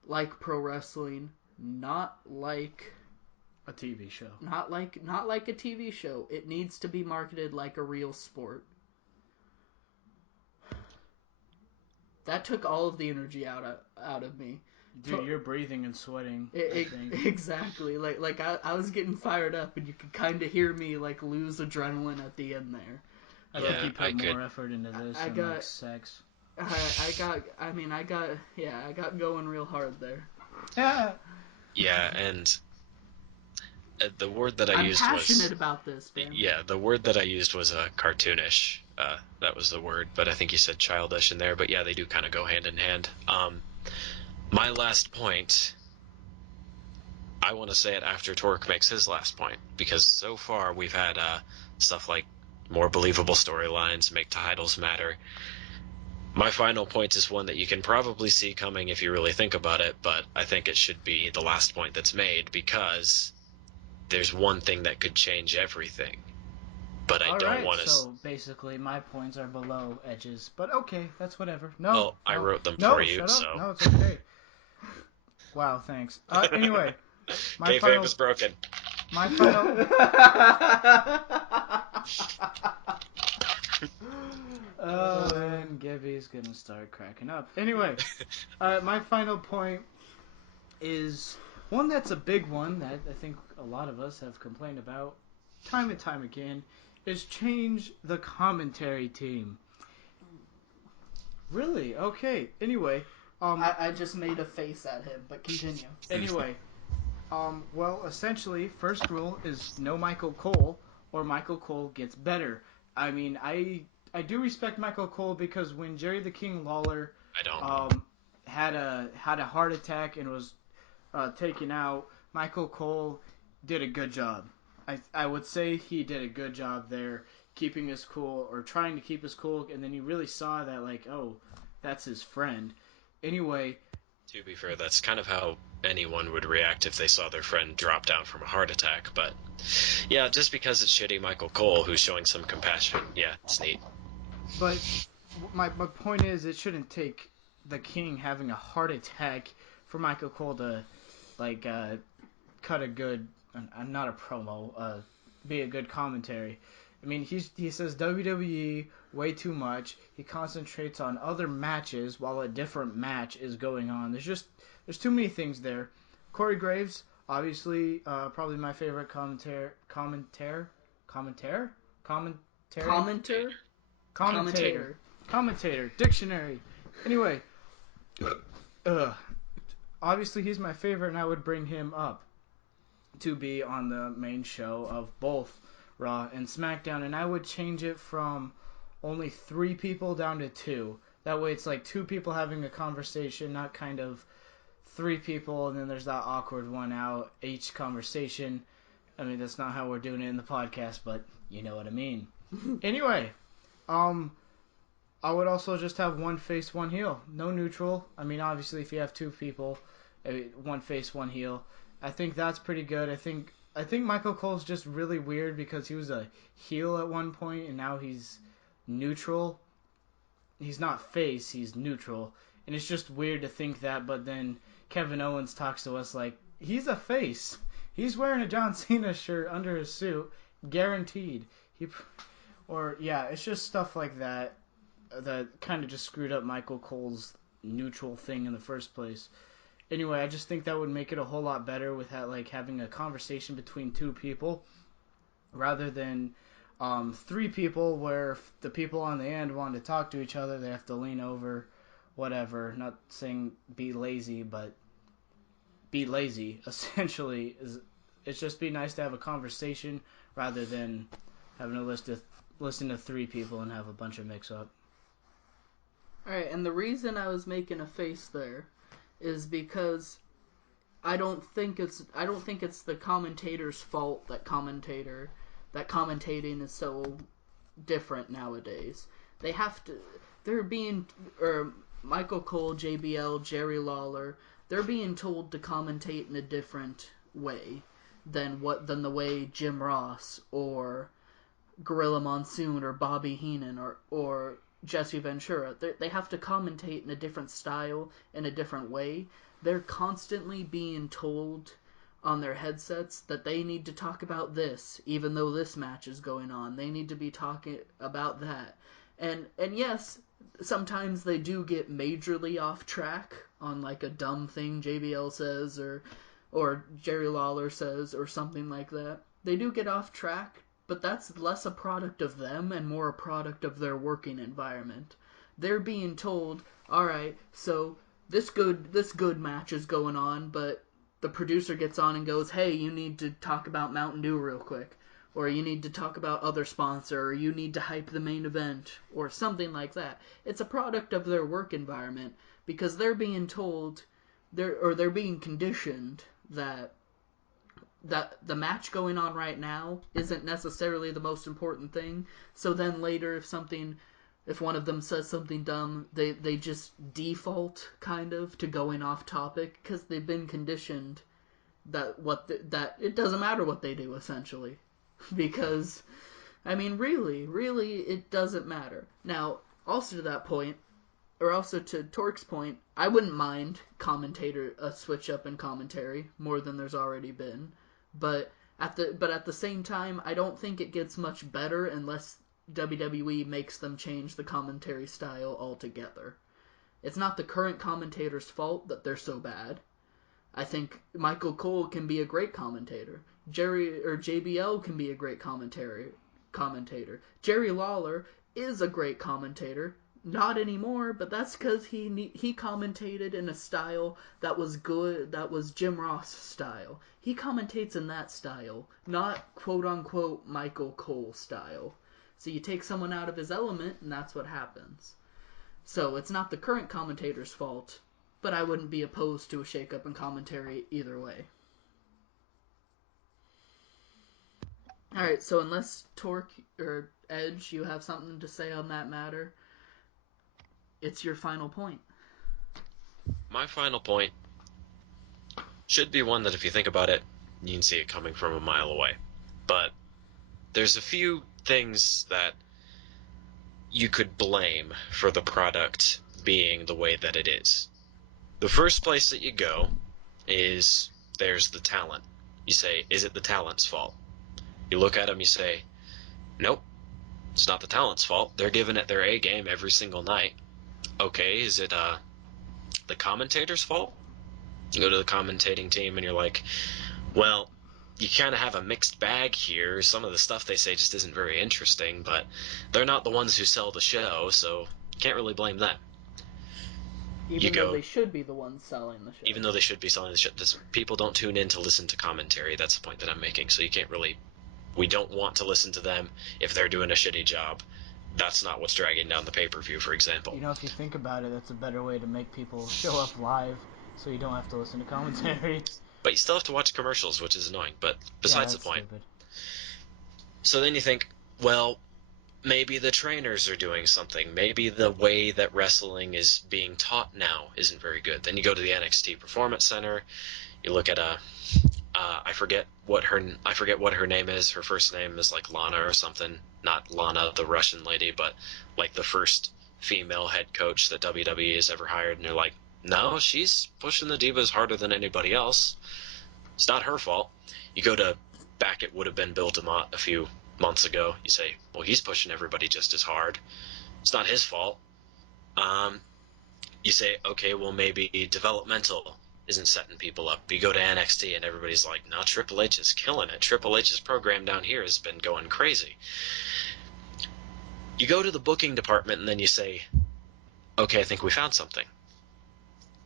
like pro wrestling, not like a TV show. Not like a TV show. It needs to be marketed like a real sport. That took all of the energy out of me. Dude, you're breathing and sweating. I think. Exactly. Like I was getting fired up, and you could kind of hear me like lose adrenaline at the end there. I think you put more effort into this than like sex. I got going real hard there. Yeah, and the word that I used was... I'm passionate about this, man. Yeah, the word that I used was cartoonish. That was the word, but I think you said childish in there. But yeah, they do kind of go hand in hand. My last point, I want to say it after Torque makes his last point, because so far we've had stuff like more believable storylines, make titles matter. My final point is one that you can probably see coming if you really think about it, but I think it should be the last point that's made, because there's one thing that could change everything. But I don't want to... So basically my points are below Edge's, but okay, that's whatever. No, well, I wrote them for you, shut up. so... No, it's okay. Wow, thanks. Anyway, my kayfabe is broken. My final... Oh, man, Gibby's gonna start cracking up. Anyway, my final point is one that's a big one that I think a lot of us have complained about time and time again, is change the commentary team. Really? Okay. Anyway, I just made a face at him, but continue. Anyway, well, essentially, first rule is no Michael Cole, or Michael Cole gets better. I mean, I do respect Michael Cole because when Jerry the King Lawler had a heart attack and was taken out, Michael Cole did a good job. I would say he did a good job there, keeping his cool, or trying to keep his cool, and then you really saw that, like, oh, that's his friend. Anyway... To be fair, that's kind of how anyone would react if they saw their friend drop down from a heart attack, but... yeah, just because it's shitty Michael Cole who's showing some compassion, yeah, it's neat. But my point is, it shouldn't take the King having a heart attack for Michael Cole to, like, cut a good... not a promo, be a good commentary. I mean, he says WWE way too much. He concentrates on other matches while a different match is going on. There's too many things there. Corey Graves, obviously, probably my favorite commentator. Dictionary. Anyway, obviously he's my favorite, and I would bring him up to be on the main show of both Raw and SmackDown, and I would change it from only 3 people down to 2. That way it's like 2 people having a conversation, not kind of 3 people and then there's that awkward one out each conversation. I mean, that's not how we're doing it in the podcast, but you know what I mean. Anyway, I would also just have one face, one heel. No neutral. I mean, obviously if you have 2 people, one face, one heel, I think that's pretty good. I think Michael Cole's just really weird because he was a heel at one point and now he's neutral. He's not face, he's neutral. And it's just weird to think that, but then Kevin Owens talks to us like, he's a face. He's wearing a John Cena shirt under his suit, guaranteed. It's just stuff like that that kind of just screwed up Michael Cole's neutral thing in the first place. Anyway, I just think that would make it a whole lot better with having a conversation between 2 people rather than 3 people where the people on the end want to talk to each other, they have to lean over, whatever. Not saying be lazy, but be lazy, essentially. It's just be nice to have a conversation rather than having to listen to 3 people and have a bunch of mix-up. Alright, and the reason I was making a face there is because I don't think it's the commentator's fault that commentating is so different nowadays. Michael Cole, JBL, Jerry Lawler, they're being told to commentate in a different way than the way Jim Ross or Gorilla Monsoon or Bobby Heenan or Jesse Ventura. They have to commentate in a different style, in a different way. They're constantly being told on their headsets that they need to talk about this, even though this match is going on. They need to be talking about that. And yes, sometimes they do get majorly off track on like a dumb thing JBL says or Jerry Lawler says or something like that. They do get off track, but that's less a product of them and more a product of their working environment. They're being told, all right, so this good match is going on, but the producer gets on and goes, hey, you need to talk about Mountain Dew real quick, or you need to talk about other sponsor, or you need to hype the main event, or something like that. It's a product of their work environment because they're being told, they're being conditioned that the match going on right now isn't necessarily the most important thing. So then later, if one of them says something dumb, they just default kind of to going off topic because they've been conditioned that it doesn't matter what they do essentially, because I mean really it doesn't matter. Now also to that point, or also to Torque's point, I wouldn't mind a switch up in commentary more than there's already been, but at the same time, I don't think it gets much better unless WWE makes them change the commentary style altogether. It's not the current commentators' fault that they're so bad. I think Michael Cole can be a great commentator. JBL can be a great commentator. Jerry Lawler is a great commentator. Not anymore, but that's because he commentated in a style that was good, that was Jim Ross style. He commentates in that style, not quote-unquote Michael Cole style. So you take someone out of his element, and that's what happens. So it's not the current commentator's fault, but I wouldn't be opposed to a shakeup in commentary either way. Alright, so unless Torque or Edge, you have something to say on that matter, it's your final point. My final point should be one that if you think about it, you can see it coming from a mile away. But there's a few things that you could blame for the product being the way that it is. The first place that you go is there's the talent. You say, is it the talent's fault? You look at them, you say, nope, it's not the talent's fault. They're giving it their A game every single night. Okay, is it the commentator's fault? You go to the commentating team and you're like, well, you kind of have a mixed bag here. Some of the stuff they say just isn't very interesting, but they're not the ones who sell the show, so you can't really blame them. Even though they should be the ones selling the show. Even though they should be selling the show. People don't tune in to listen to commentary. That's the point that I'm making. So you can't really... We don't want to listen to them if they're doing a shitty job. That's not what's dragging down the pay-per-view, for example. You know, if you think about it, that's a better way to make people show up live so you don't have to listen to commentary. But you still have to watch commercials, which is annoying. But besides the point. Stupid. So then you think, well, maybe the trainers are doing something. Maybe the way that wrestling is being taught now isn't very good. Then you go to the NXT Performance Center. You look at I forget what her name is. Her first name is like Lana or something. Not Lana, the Russian lady, but like the first female head coach that WWE has ever hired. And you're like, no, she's pushing the Divas harder than anybody else. It's not her fault. You go to back, it would have been Bill DeMott a few months ago. You say, well, he's pushing everybody just as hard. It's not his fault. You say, okay, well, maybe developmental isn't setting people up. You go to NXT and everybody's like, no, Triple H is killing it. Triple H's program down here has been going crazy. You go to the booking department and then you say, okay, I think we found something.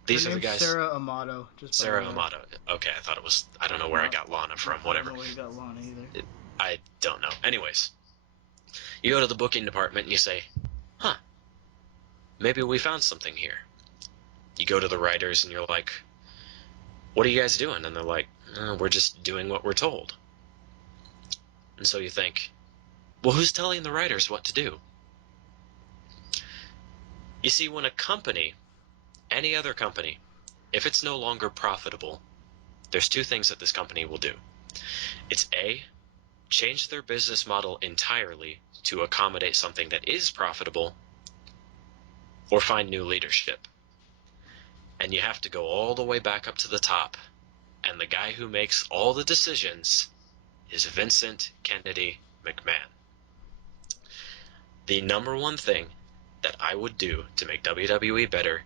These are the guys. Sarah Amato. Sarah Amato. Okay, I thought it was. I don't know where I got Lana from. Whatever. I don't know where you got Lana either. I don't know. Anyways, you go to the booking department and you say, huh, maybe we found something here. You go to the writers and you're like, what are you guys doing? And they're like, we're just doing what we're told. And so you think, well, who's telling the writers what to do? You see, when a company, any other company, if it's no longer profitable, there's two things that this company will do. It's A, change their business model entirely to accommodate something that is profitable, or find new leadership. And you have to go all the way back up to the top, and the guy who makes all the decisions is Vincent Kennedy McMahon. The number one thing that I would do to make WWE better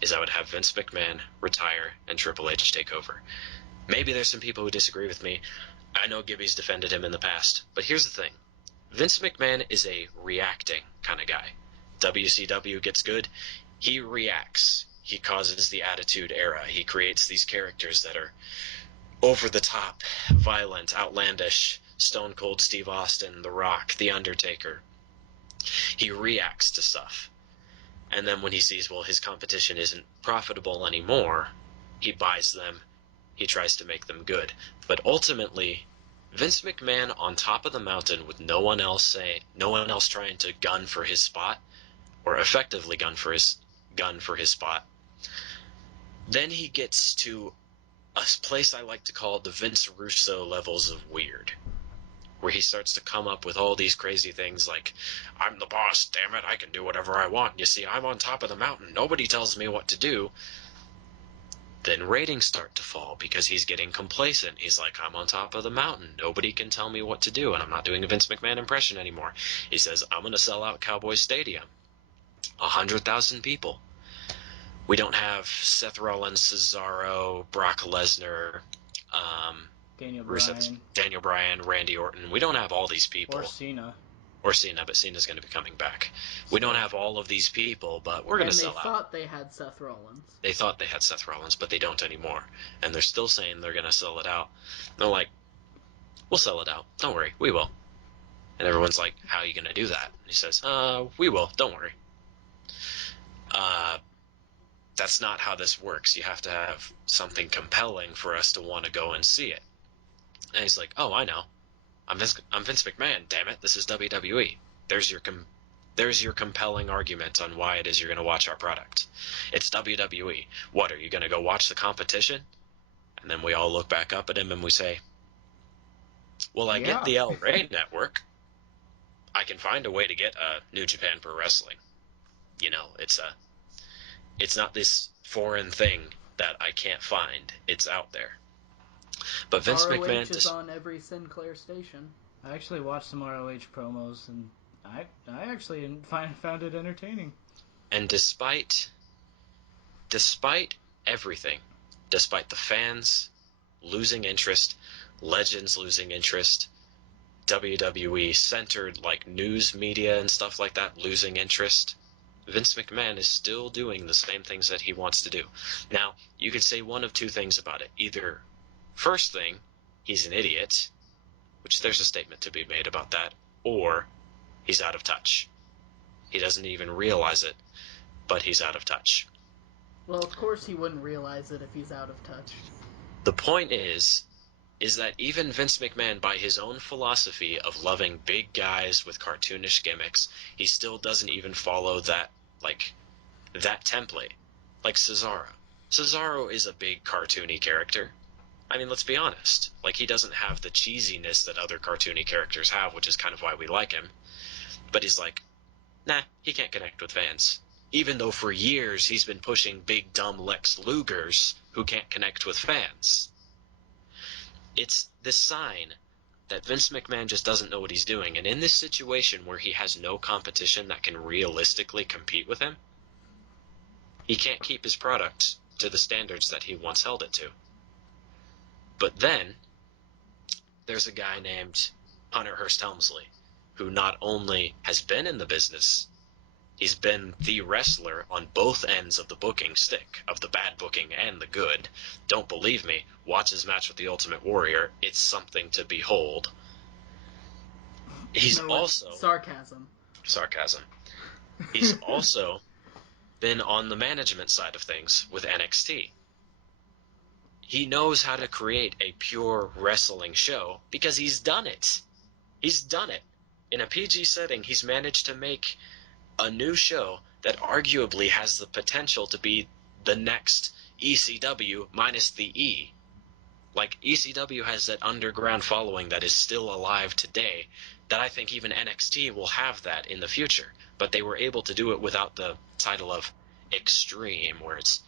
is I would have Vince McMahon retire and Triple H take over. Maybe there's some people who disagree with me. I know Gibby's defended him in the past, but here's the thing. Vince McMahon is a reacting kind of guy. WCW gets good, he reacts. He causes the Attitude Era. He creates these characters that are over the top, violent, outlandish. Stone Cold Steve Austin, The Rock, The Undertaker. He reacts to stuff. And then when he sees, well, his competition isn't profitable anymore, he buys them. He tries to make them good. But ultimately, Vince McMahon on top of the mountain with no one else trying to gun for his spot, or effectively gun for his spot, then he gets to a place I like to call the Vince Russo levels of weird, where he starts to come up with all these crazy things like, I'm the boss, damn it, I can do whatever I want. You see, I'm on top of the mountain. Nobody tells me what to do. Then ratings start to fall because he's getting complacent. He's like, I'm on top of the mountain. Nobody can tell me what to do, and I'm not doing a Vince McMahon impression anymore. He says, I'm going to sell out Cowboys Stadium. 100,000 people. We don't have Seth Rollins, Cesaro, Brock Lesnar, Daniel Bryan, Randy Orton. We don't have all these people. Or Cena, but Cena's going to be coming back. We don't have all of these people, but we're going to sell out. And they thought they had Seth Rollins. They thought they had Seth Rollins, but they don't anymore. And they're still saying they're going to sell it out. They're like, we'll sell it out. Don't worry, we will. And everyone's like, how are you going to do that? And he says, we will. Don't worry. That's not how this works. You have to have something compelling for us to want to go and see it. And he's like, oh, I know. I'm Vince McMahon, damn it. This is WWE. There's your compelling argument on why it is you're going to watch our product. It's WWE. What, are you going to go watch the competition? And then we all look back up at him and we say, well, I get the El Rey network. I can find a way to get New Japan Pro Wrestling. You know, it's not this foreign thing that I can't find. It's out there. But Vince McMahon is on every Sinclair station. I actually watched some ROH promos, and I actually found it entertaining. And despite everything, despite the fans losing interest, legends losing interest, WWE centered like news media and stuff like that losing interest, Vince McMahon is still doing the same things that he wants to do. Now, you could say one of two things about it. Either, first thing, he's an idiot, which there's a statement to be made about that, or he's out of touch. He doesn't even realize it, but he's out of touch. Well, of course he wouldn't realize it if he's out of touch. The point is that even Vince McMahon, by his own philosophy of loving big guys with cartoonish gimmicks, he still doesn't even follow that template. Like Cesaro. Cesaro is a big cartoony character. I mean, let's be honest. Like, he doesn't have the cheesiness that other cartoony characters have, which is kind of why we like him. But he's like, nah, he can't connect with fans. Even though for years he's been pushing big dumb Lex Lugers who can't connect with fans. It's this sign that Vince McMahon just doesn't know what he's doing. And in this situation where he has no competition that can realistically compete with him, he can't keep his product to the standards that he once held it to. But then, there's a guy named Hunter Hearst Helmsley, who not only has been in the business, he's been the wrestler on both ends of the booking stick, of the bad booking and the good. Don't believe me? Watch his match with the Ultimate Warrior. It's something to behold. He's also... Sarcasm. He's also been on the management side of things with NXT. He knows how to create a pure wrestling show because he's done it. He's done it. In a PG setting, he's managed to make a new show that arguably has the potential to be the next ECW minus the E. Like, ECW has that underground following that is still alive today, that I think even NXT will have that in the future. But they were able to do it without the title of Extreme, where it's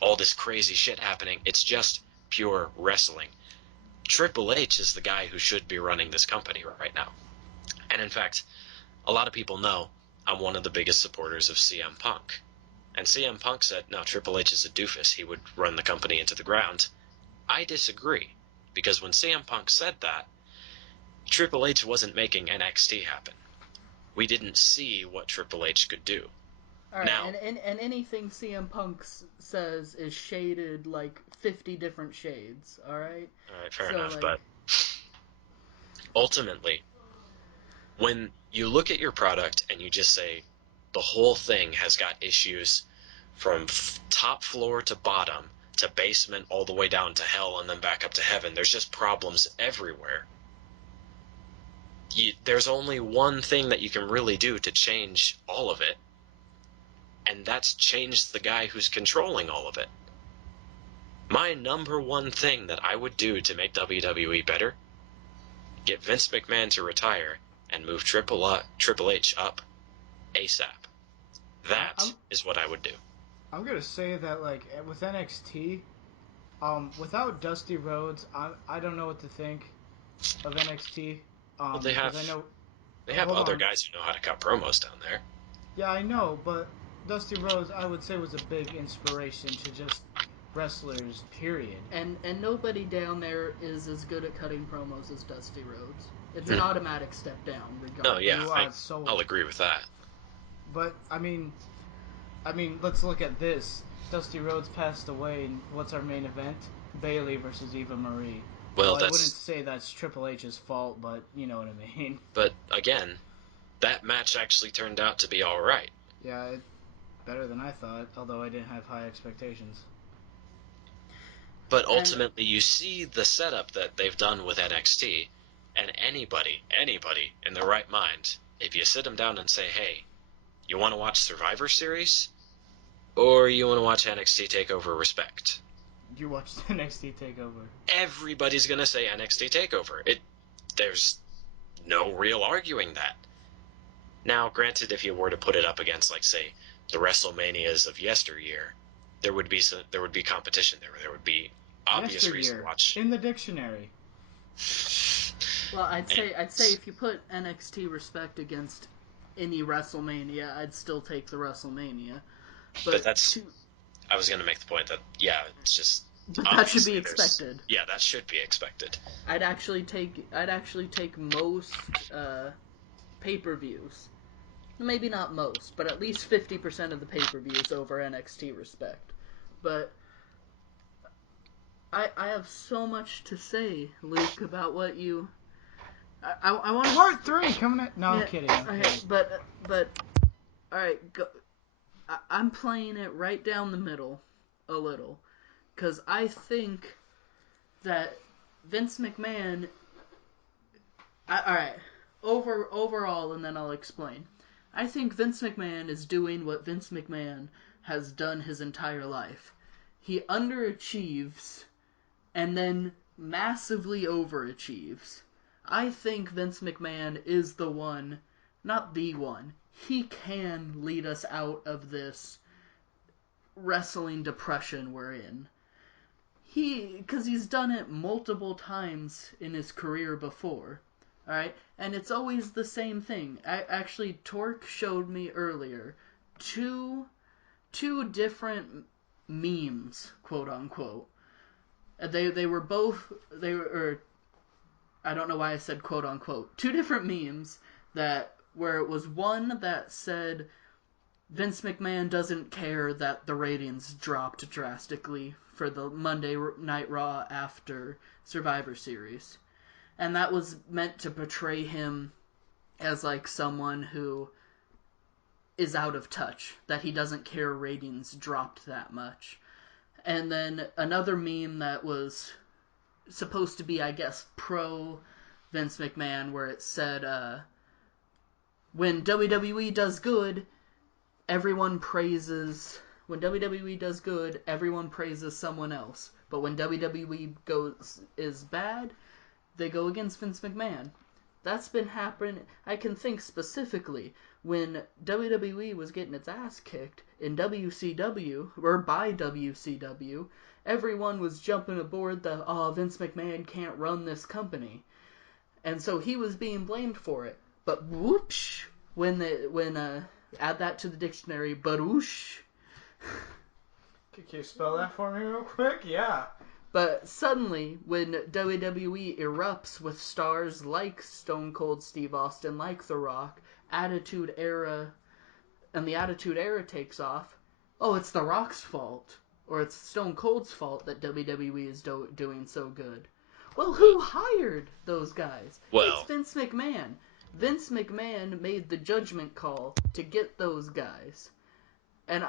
all this crazy shit happening. It's just pure wrestling. Triple H is the guy who should be running this company right now. And in fact, a lot of people know I'm one of the biggest supporters of CM Punk. And CM Punk said, no, Triple H is a doofus. He would run the company into the ground. I disagree, because when CM Punk said that, Triple H wasn't making NXT happen. We didn't see what Triple H could do. All right, Now, and anything CM Punk says is shaded like 50 different shades, all right? All right, fair enough, but ultimately, when you look at your product and you just say the whole thing has got issues from top floor to bottom to basement all the way down to hell and then back up to heaven, there's just problems everywhere. There's only one thing that you can really do to change all of it, and that's change the guy who's controlling all of it. My number one thing that I would do to make WWE better, get Vince McMahon to retire and move Triple H up ASAP. That is what I would do. I'm gonna say that, like, with NXT, without Dusty Rhodes, I don't know what to think of NXT. Well, they have other guys who know how to cut promos down there. Yeah, I know, but Dusty Rhodes, I would say, was a big inspiration to just wrestlers, period. And nobody down there is as good at cutting promos as Dusty Rhodes. It's an automatic step down, regardless. Oh yeah, I'll agree with that. But I mean, let's look at this. Dusty Rhodes passed away, and what's our main event? Bayley versus Eva Marie. Well, I wouldn't say that's Triple H's fault, but you know what I mean. But again, that match actually turned out to be all right. Yeah, better than I thought, although I didn't have high expectations. But ultimately, you see the setup that they've done with NXT, and anybody in their right mind, if you sit them down and say, hey, you want to watch Survivor Series, or you want to watch NXT TakeOver Respect? You watched NXT TakeOver. Everybody's going to say NXT TakeOver. There's no real arguing that. Now, granted, if you were to put it up against, like, say, the WrestleManias of yesteryear, there would be competition there. There would be obvious reason to watch. In the dictionary. Well, I'd say if you put NXT Respect against any WrestleMania, I'd still take the WrestleMania. But that's. I was going to make the point that it's just. But that should be expected. Yeah, that should be expected. I'd actually take most pay-per-views. Maybe not most, but at least 50% of the pay-per-views over NXT Respect. But I have so much to say, Luke, about what you. I want Part 3 coming at. No, yeah, I'm kidding. But all right, go. I'm playing it right down the middle, a little, because I think that Vince McMahon. All right, overall, and then I'll explain. I think Vince McMahon is doing what Vince McMahon has done his entire life. He underachieves and then massively overachieves. I think Vince McMahon is the one, not the one. He can lead us out of this wrestling depression we're in. Because he's done it multiple times in his career before. Alright? And it's always the same thing. Actually, Torque showed me earlier two different memes, quote unquote. They were I don't know why I said quote unquote. Two different memes where it was one that said Vince McMahon doesn't care that the ratings dropped drastically for the Monday Night Raw after Survivor Series. And that was meant to portray him as like someone who is out of touch, that he doesn't care ratings dropped that much. And then another meme that was supposed to be, I guess, pro Vince McMahon, where it said, when WWE does good, everyone praises someone else. But when WWE is bad, they go against Vince McMahon. That's been happening. I can think specifically when WWE was getting its ass kicked in WCW, or by WCW, everyone was jumping aboard Vince McMahon can't run this company. And so he was being blamed for it. But whoosh, when add that to the dictionary, badoosh, Can you spell that for me real quick? Yeah. But suddenly, when WWE erupts with stars like Stone Cold Steve Austin, like The Rock, Attitude Era, and the Attitude Era takes off, oh, it's The Rock's fault. Or it's Stone Cold's fault that WWE is doing so good. Well, who hired those guys? It's Vince McMahon. Vince McMahon made the judgment call to get those guys. And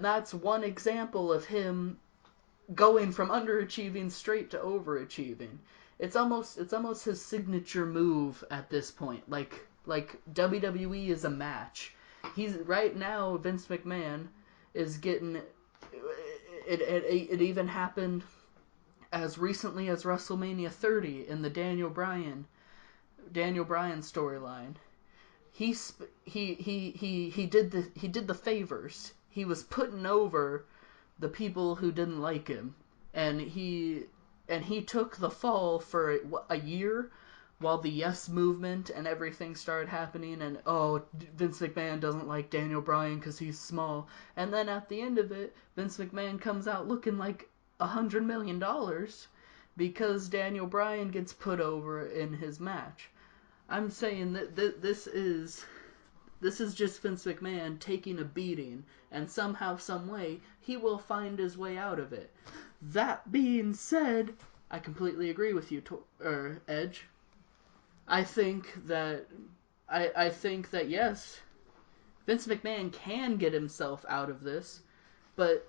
that's one example of him going from underachieving straight to overachieving. It's almost his signature move at this point. Like WWE is a match. He's right now. Vince McMahon is getting. It even happened as recently as WrestleMania 30 in the Daniel Bryan storyline. He did the favors. He was putting over the people who didn't like him, and he took the fall for a year while the Yes Movement and everything started happening, and Vince McMahon doesn't like Daniel Bryan because he's small, and then at the end of it, Vince McMahon comes out looking like $100 million because Daniel Bryan gets put over in his match. I'm saying that this is just Vince McMahon taking a beating, and somehow, some way, he will find his way out of it. That being said, I completely agree with you, Edge. I think that yes, Vince McMahon can get himself out of this, but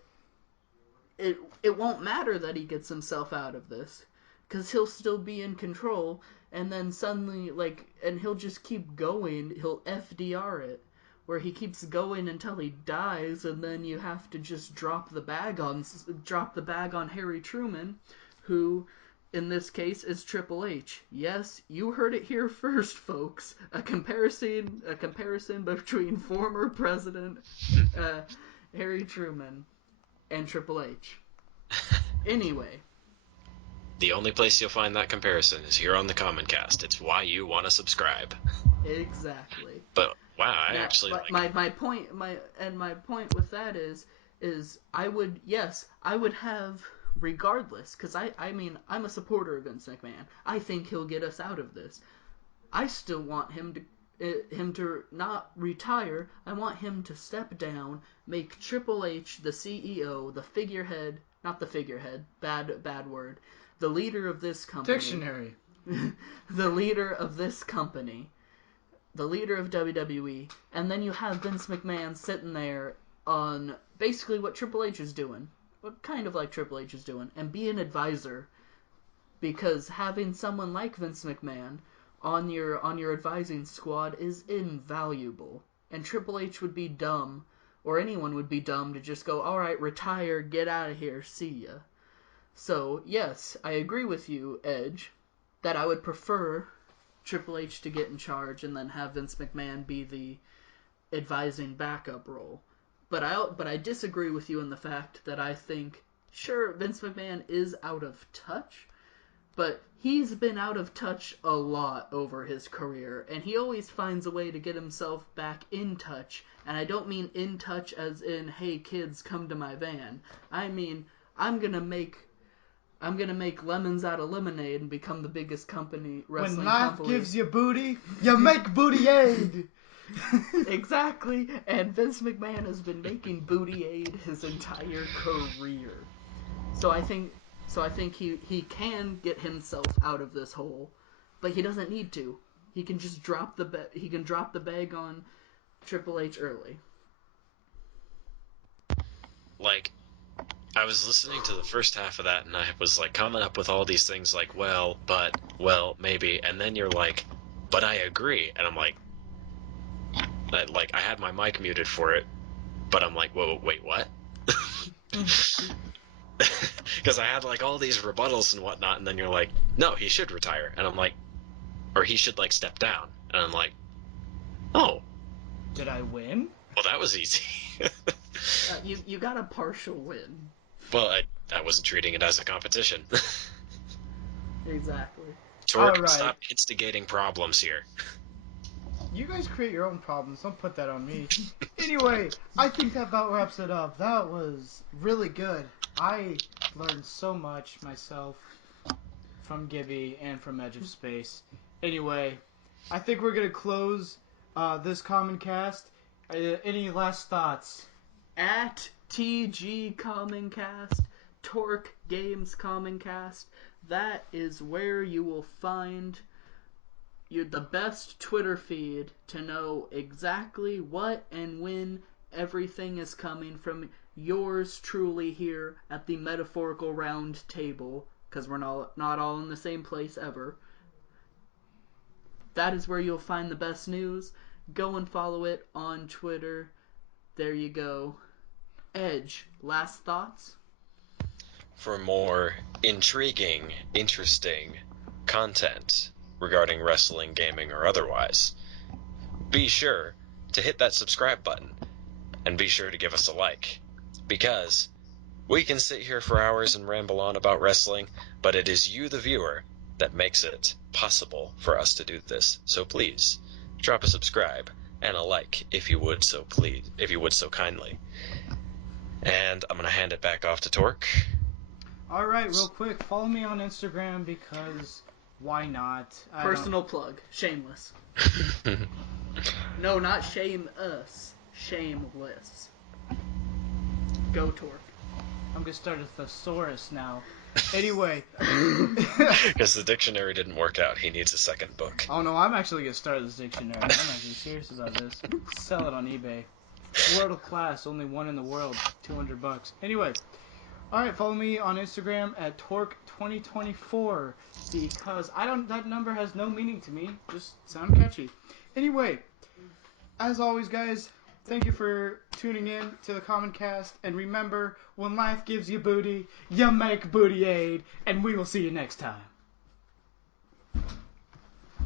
it won't matter that he gets himself out of this, because he'll still be in control, and then suddenly, and he'll just keep going, he'll FDR it, where he keeps going until he dies, and then you have to just drop the bag on Harry Truman, who, in this case, is Triple H. Yes, you heard it here first, folks. A comparison between former President Harry Truman and Triple H. Anyway. The only place you'll find that comparison is here on the Commoncast. It's why you want to subscribe. Exactly. But wow, my point with that is I would have, regardless, because I'm a supporter of Vince McMahon. I think he'll get us out of this. I still want him to not retire. I want him to step down, make Triple H the CEO, the figurehead, not the figurehead, bad word, the leader of this company. Dictionary. The leader of this company. The leader of WWE, and then you have Vince McMahon sitting there on basically what Triple H is doing, what kind of like Triple H is doing, and be an advisor, because having someone like Vince McMahon on your advising squad is invaluable, and Triple H would be dumb, or anyone would be dumb to just go, alright, retire, get out of here, see ya. So, yes, I agree with you, Edge, that I would prefer Triple H to get in charge and then have Vince McMahon be the advising backup role. But I disagree with you in the fact that I think, sure, Vince McMahon is out of touch, but he's been out of touch a lot over his career, and he always finds a way to get himself back in touch. And I don't mean in touch as in, hey kids, come to my van. I mean, I'm gonna make lemons out of lemonade and become the biggest wrestling when life company. Gives you booty, you make booty aid. Exactly, and Vince McMahon has been making booty aid his entire career. So I think he can get himself out of this hole, but he doesn't need to. He can just drop the bag on Triple H early. I was listening to the first half of that, and I was coming up with all these things well, maybe, and then you're like, but I agree, and I'm like I had my mic muted for it, but I'm like, whoa, wait, what? Because I had all these rebuttals and whatnot, and then you're like, no, he should retire, and I'm like, or he should step down, and I'm like, oh, did I win? Well, that was easy. You got a partial win. Well, I wasn't treating it as a competition. Exactly. Torque, right. Stop instigating problems here. You guys create your own problems. Don't put that on me. Anyway, I think that about wraps it up. That was really good. I learned so much myself from Gibby and from Edge of Space. Anyway, I think we're going to close this common cast. Any last thoughts? At TG Commoncast, Torque Games Commoncast, that is where you will find the best Twitter feed to know exactly what and when everything is coming from yours truly here at the Metaphorical Round Table, because we're not all in the same place ever. That is where you'll find the best news. Go and follow it on Twitter. There you go. Edge, last thoughts? For more intriguing, interesting content regarding wrestling, gaming, or otherwise, be sure to hit that subscribe button and be sure to give us a like, because we can sit here for hours and ramble on about wrestling, but it is you, the viewer, that makes it possible for us to do this. So please drop a subscribe and a like if you would so kindly. And I'm going to hand it back off to Torque. Alright, real quick, follow me on Instagram because why not? Personal plug. Shameless. No, not shame us. Shameless. Go, Torque. I'm going to start a thesaurus now. Anyway. Because the dictionary didn't work out. He needs a second book. Oh no, I'm actually going to start this dictionary. I'm actually serious about this. Sell it on eBay. World class, only one in the world. $200. Anyway. Alright, follow me on Instagram at Torque2024 because that number has no meaning to me. Just sound catchy. Anyway, as always, guys, thank you for tuning in to the Common Cast. And remember, when life gives you booty, you make booty aid. And we will see you next time.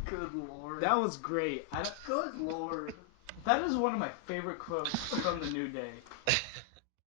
Good lord. That was great. Good lord. That is one of my favorite quotes from The New Day.